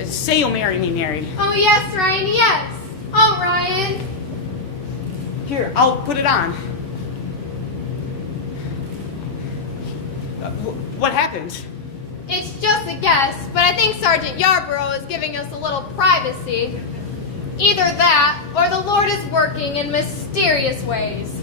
Say you'll marry me, Mary. Oh, yes, Ryan, yes. Oh, Ryan. Here, I'll put it on. What happened? It's just a guess, but I think Sergeant Yarborough is giving us a little privacy. Either that, or the Lord is working in mysterious ways.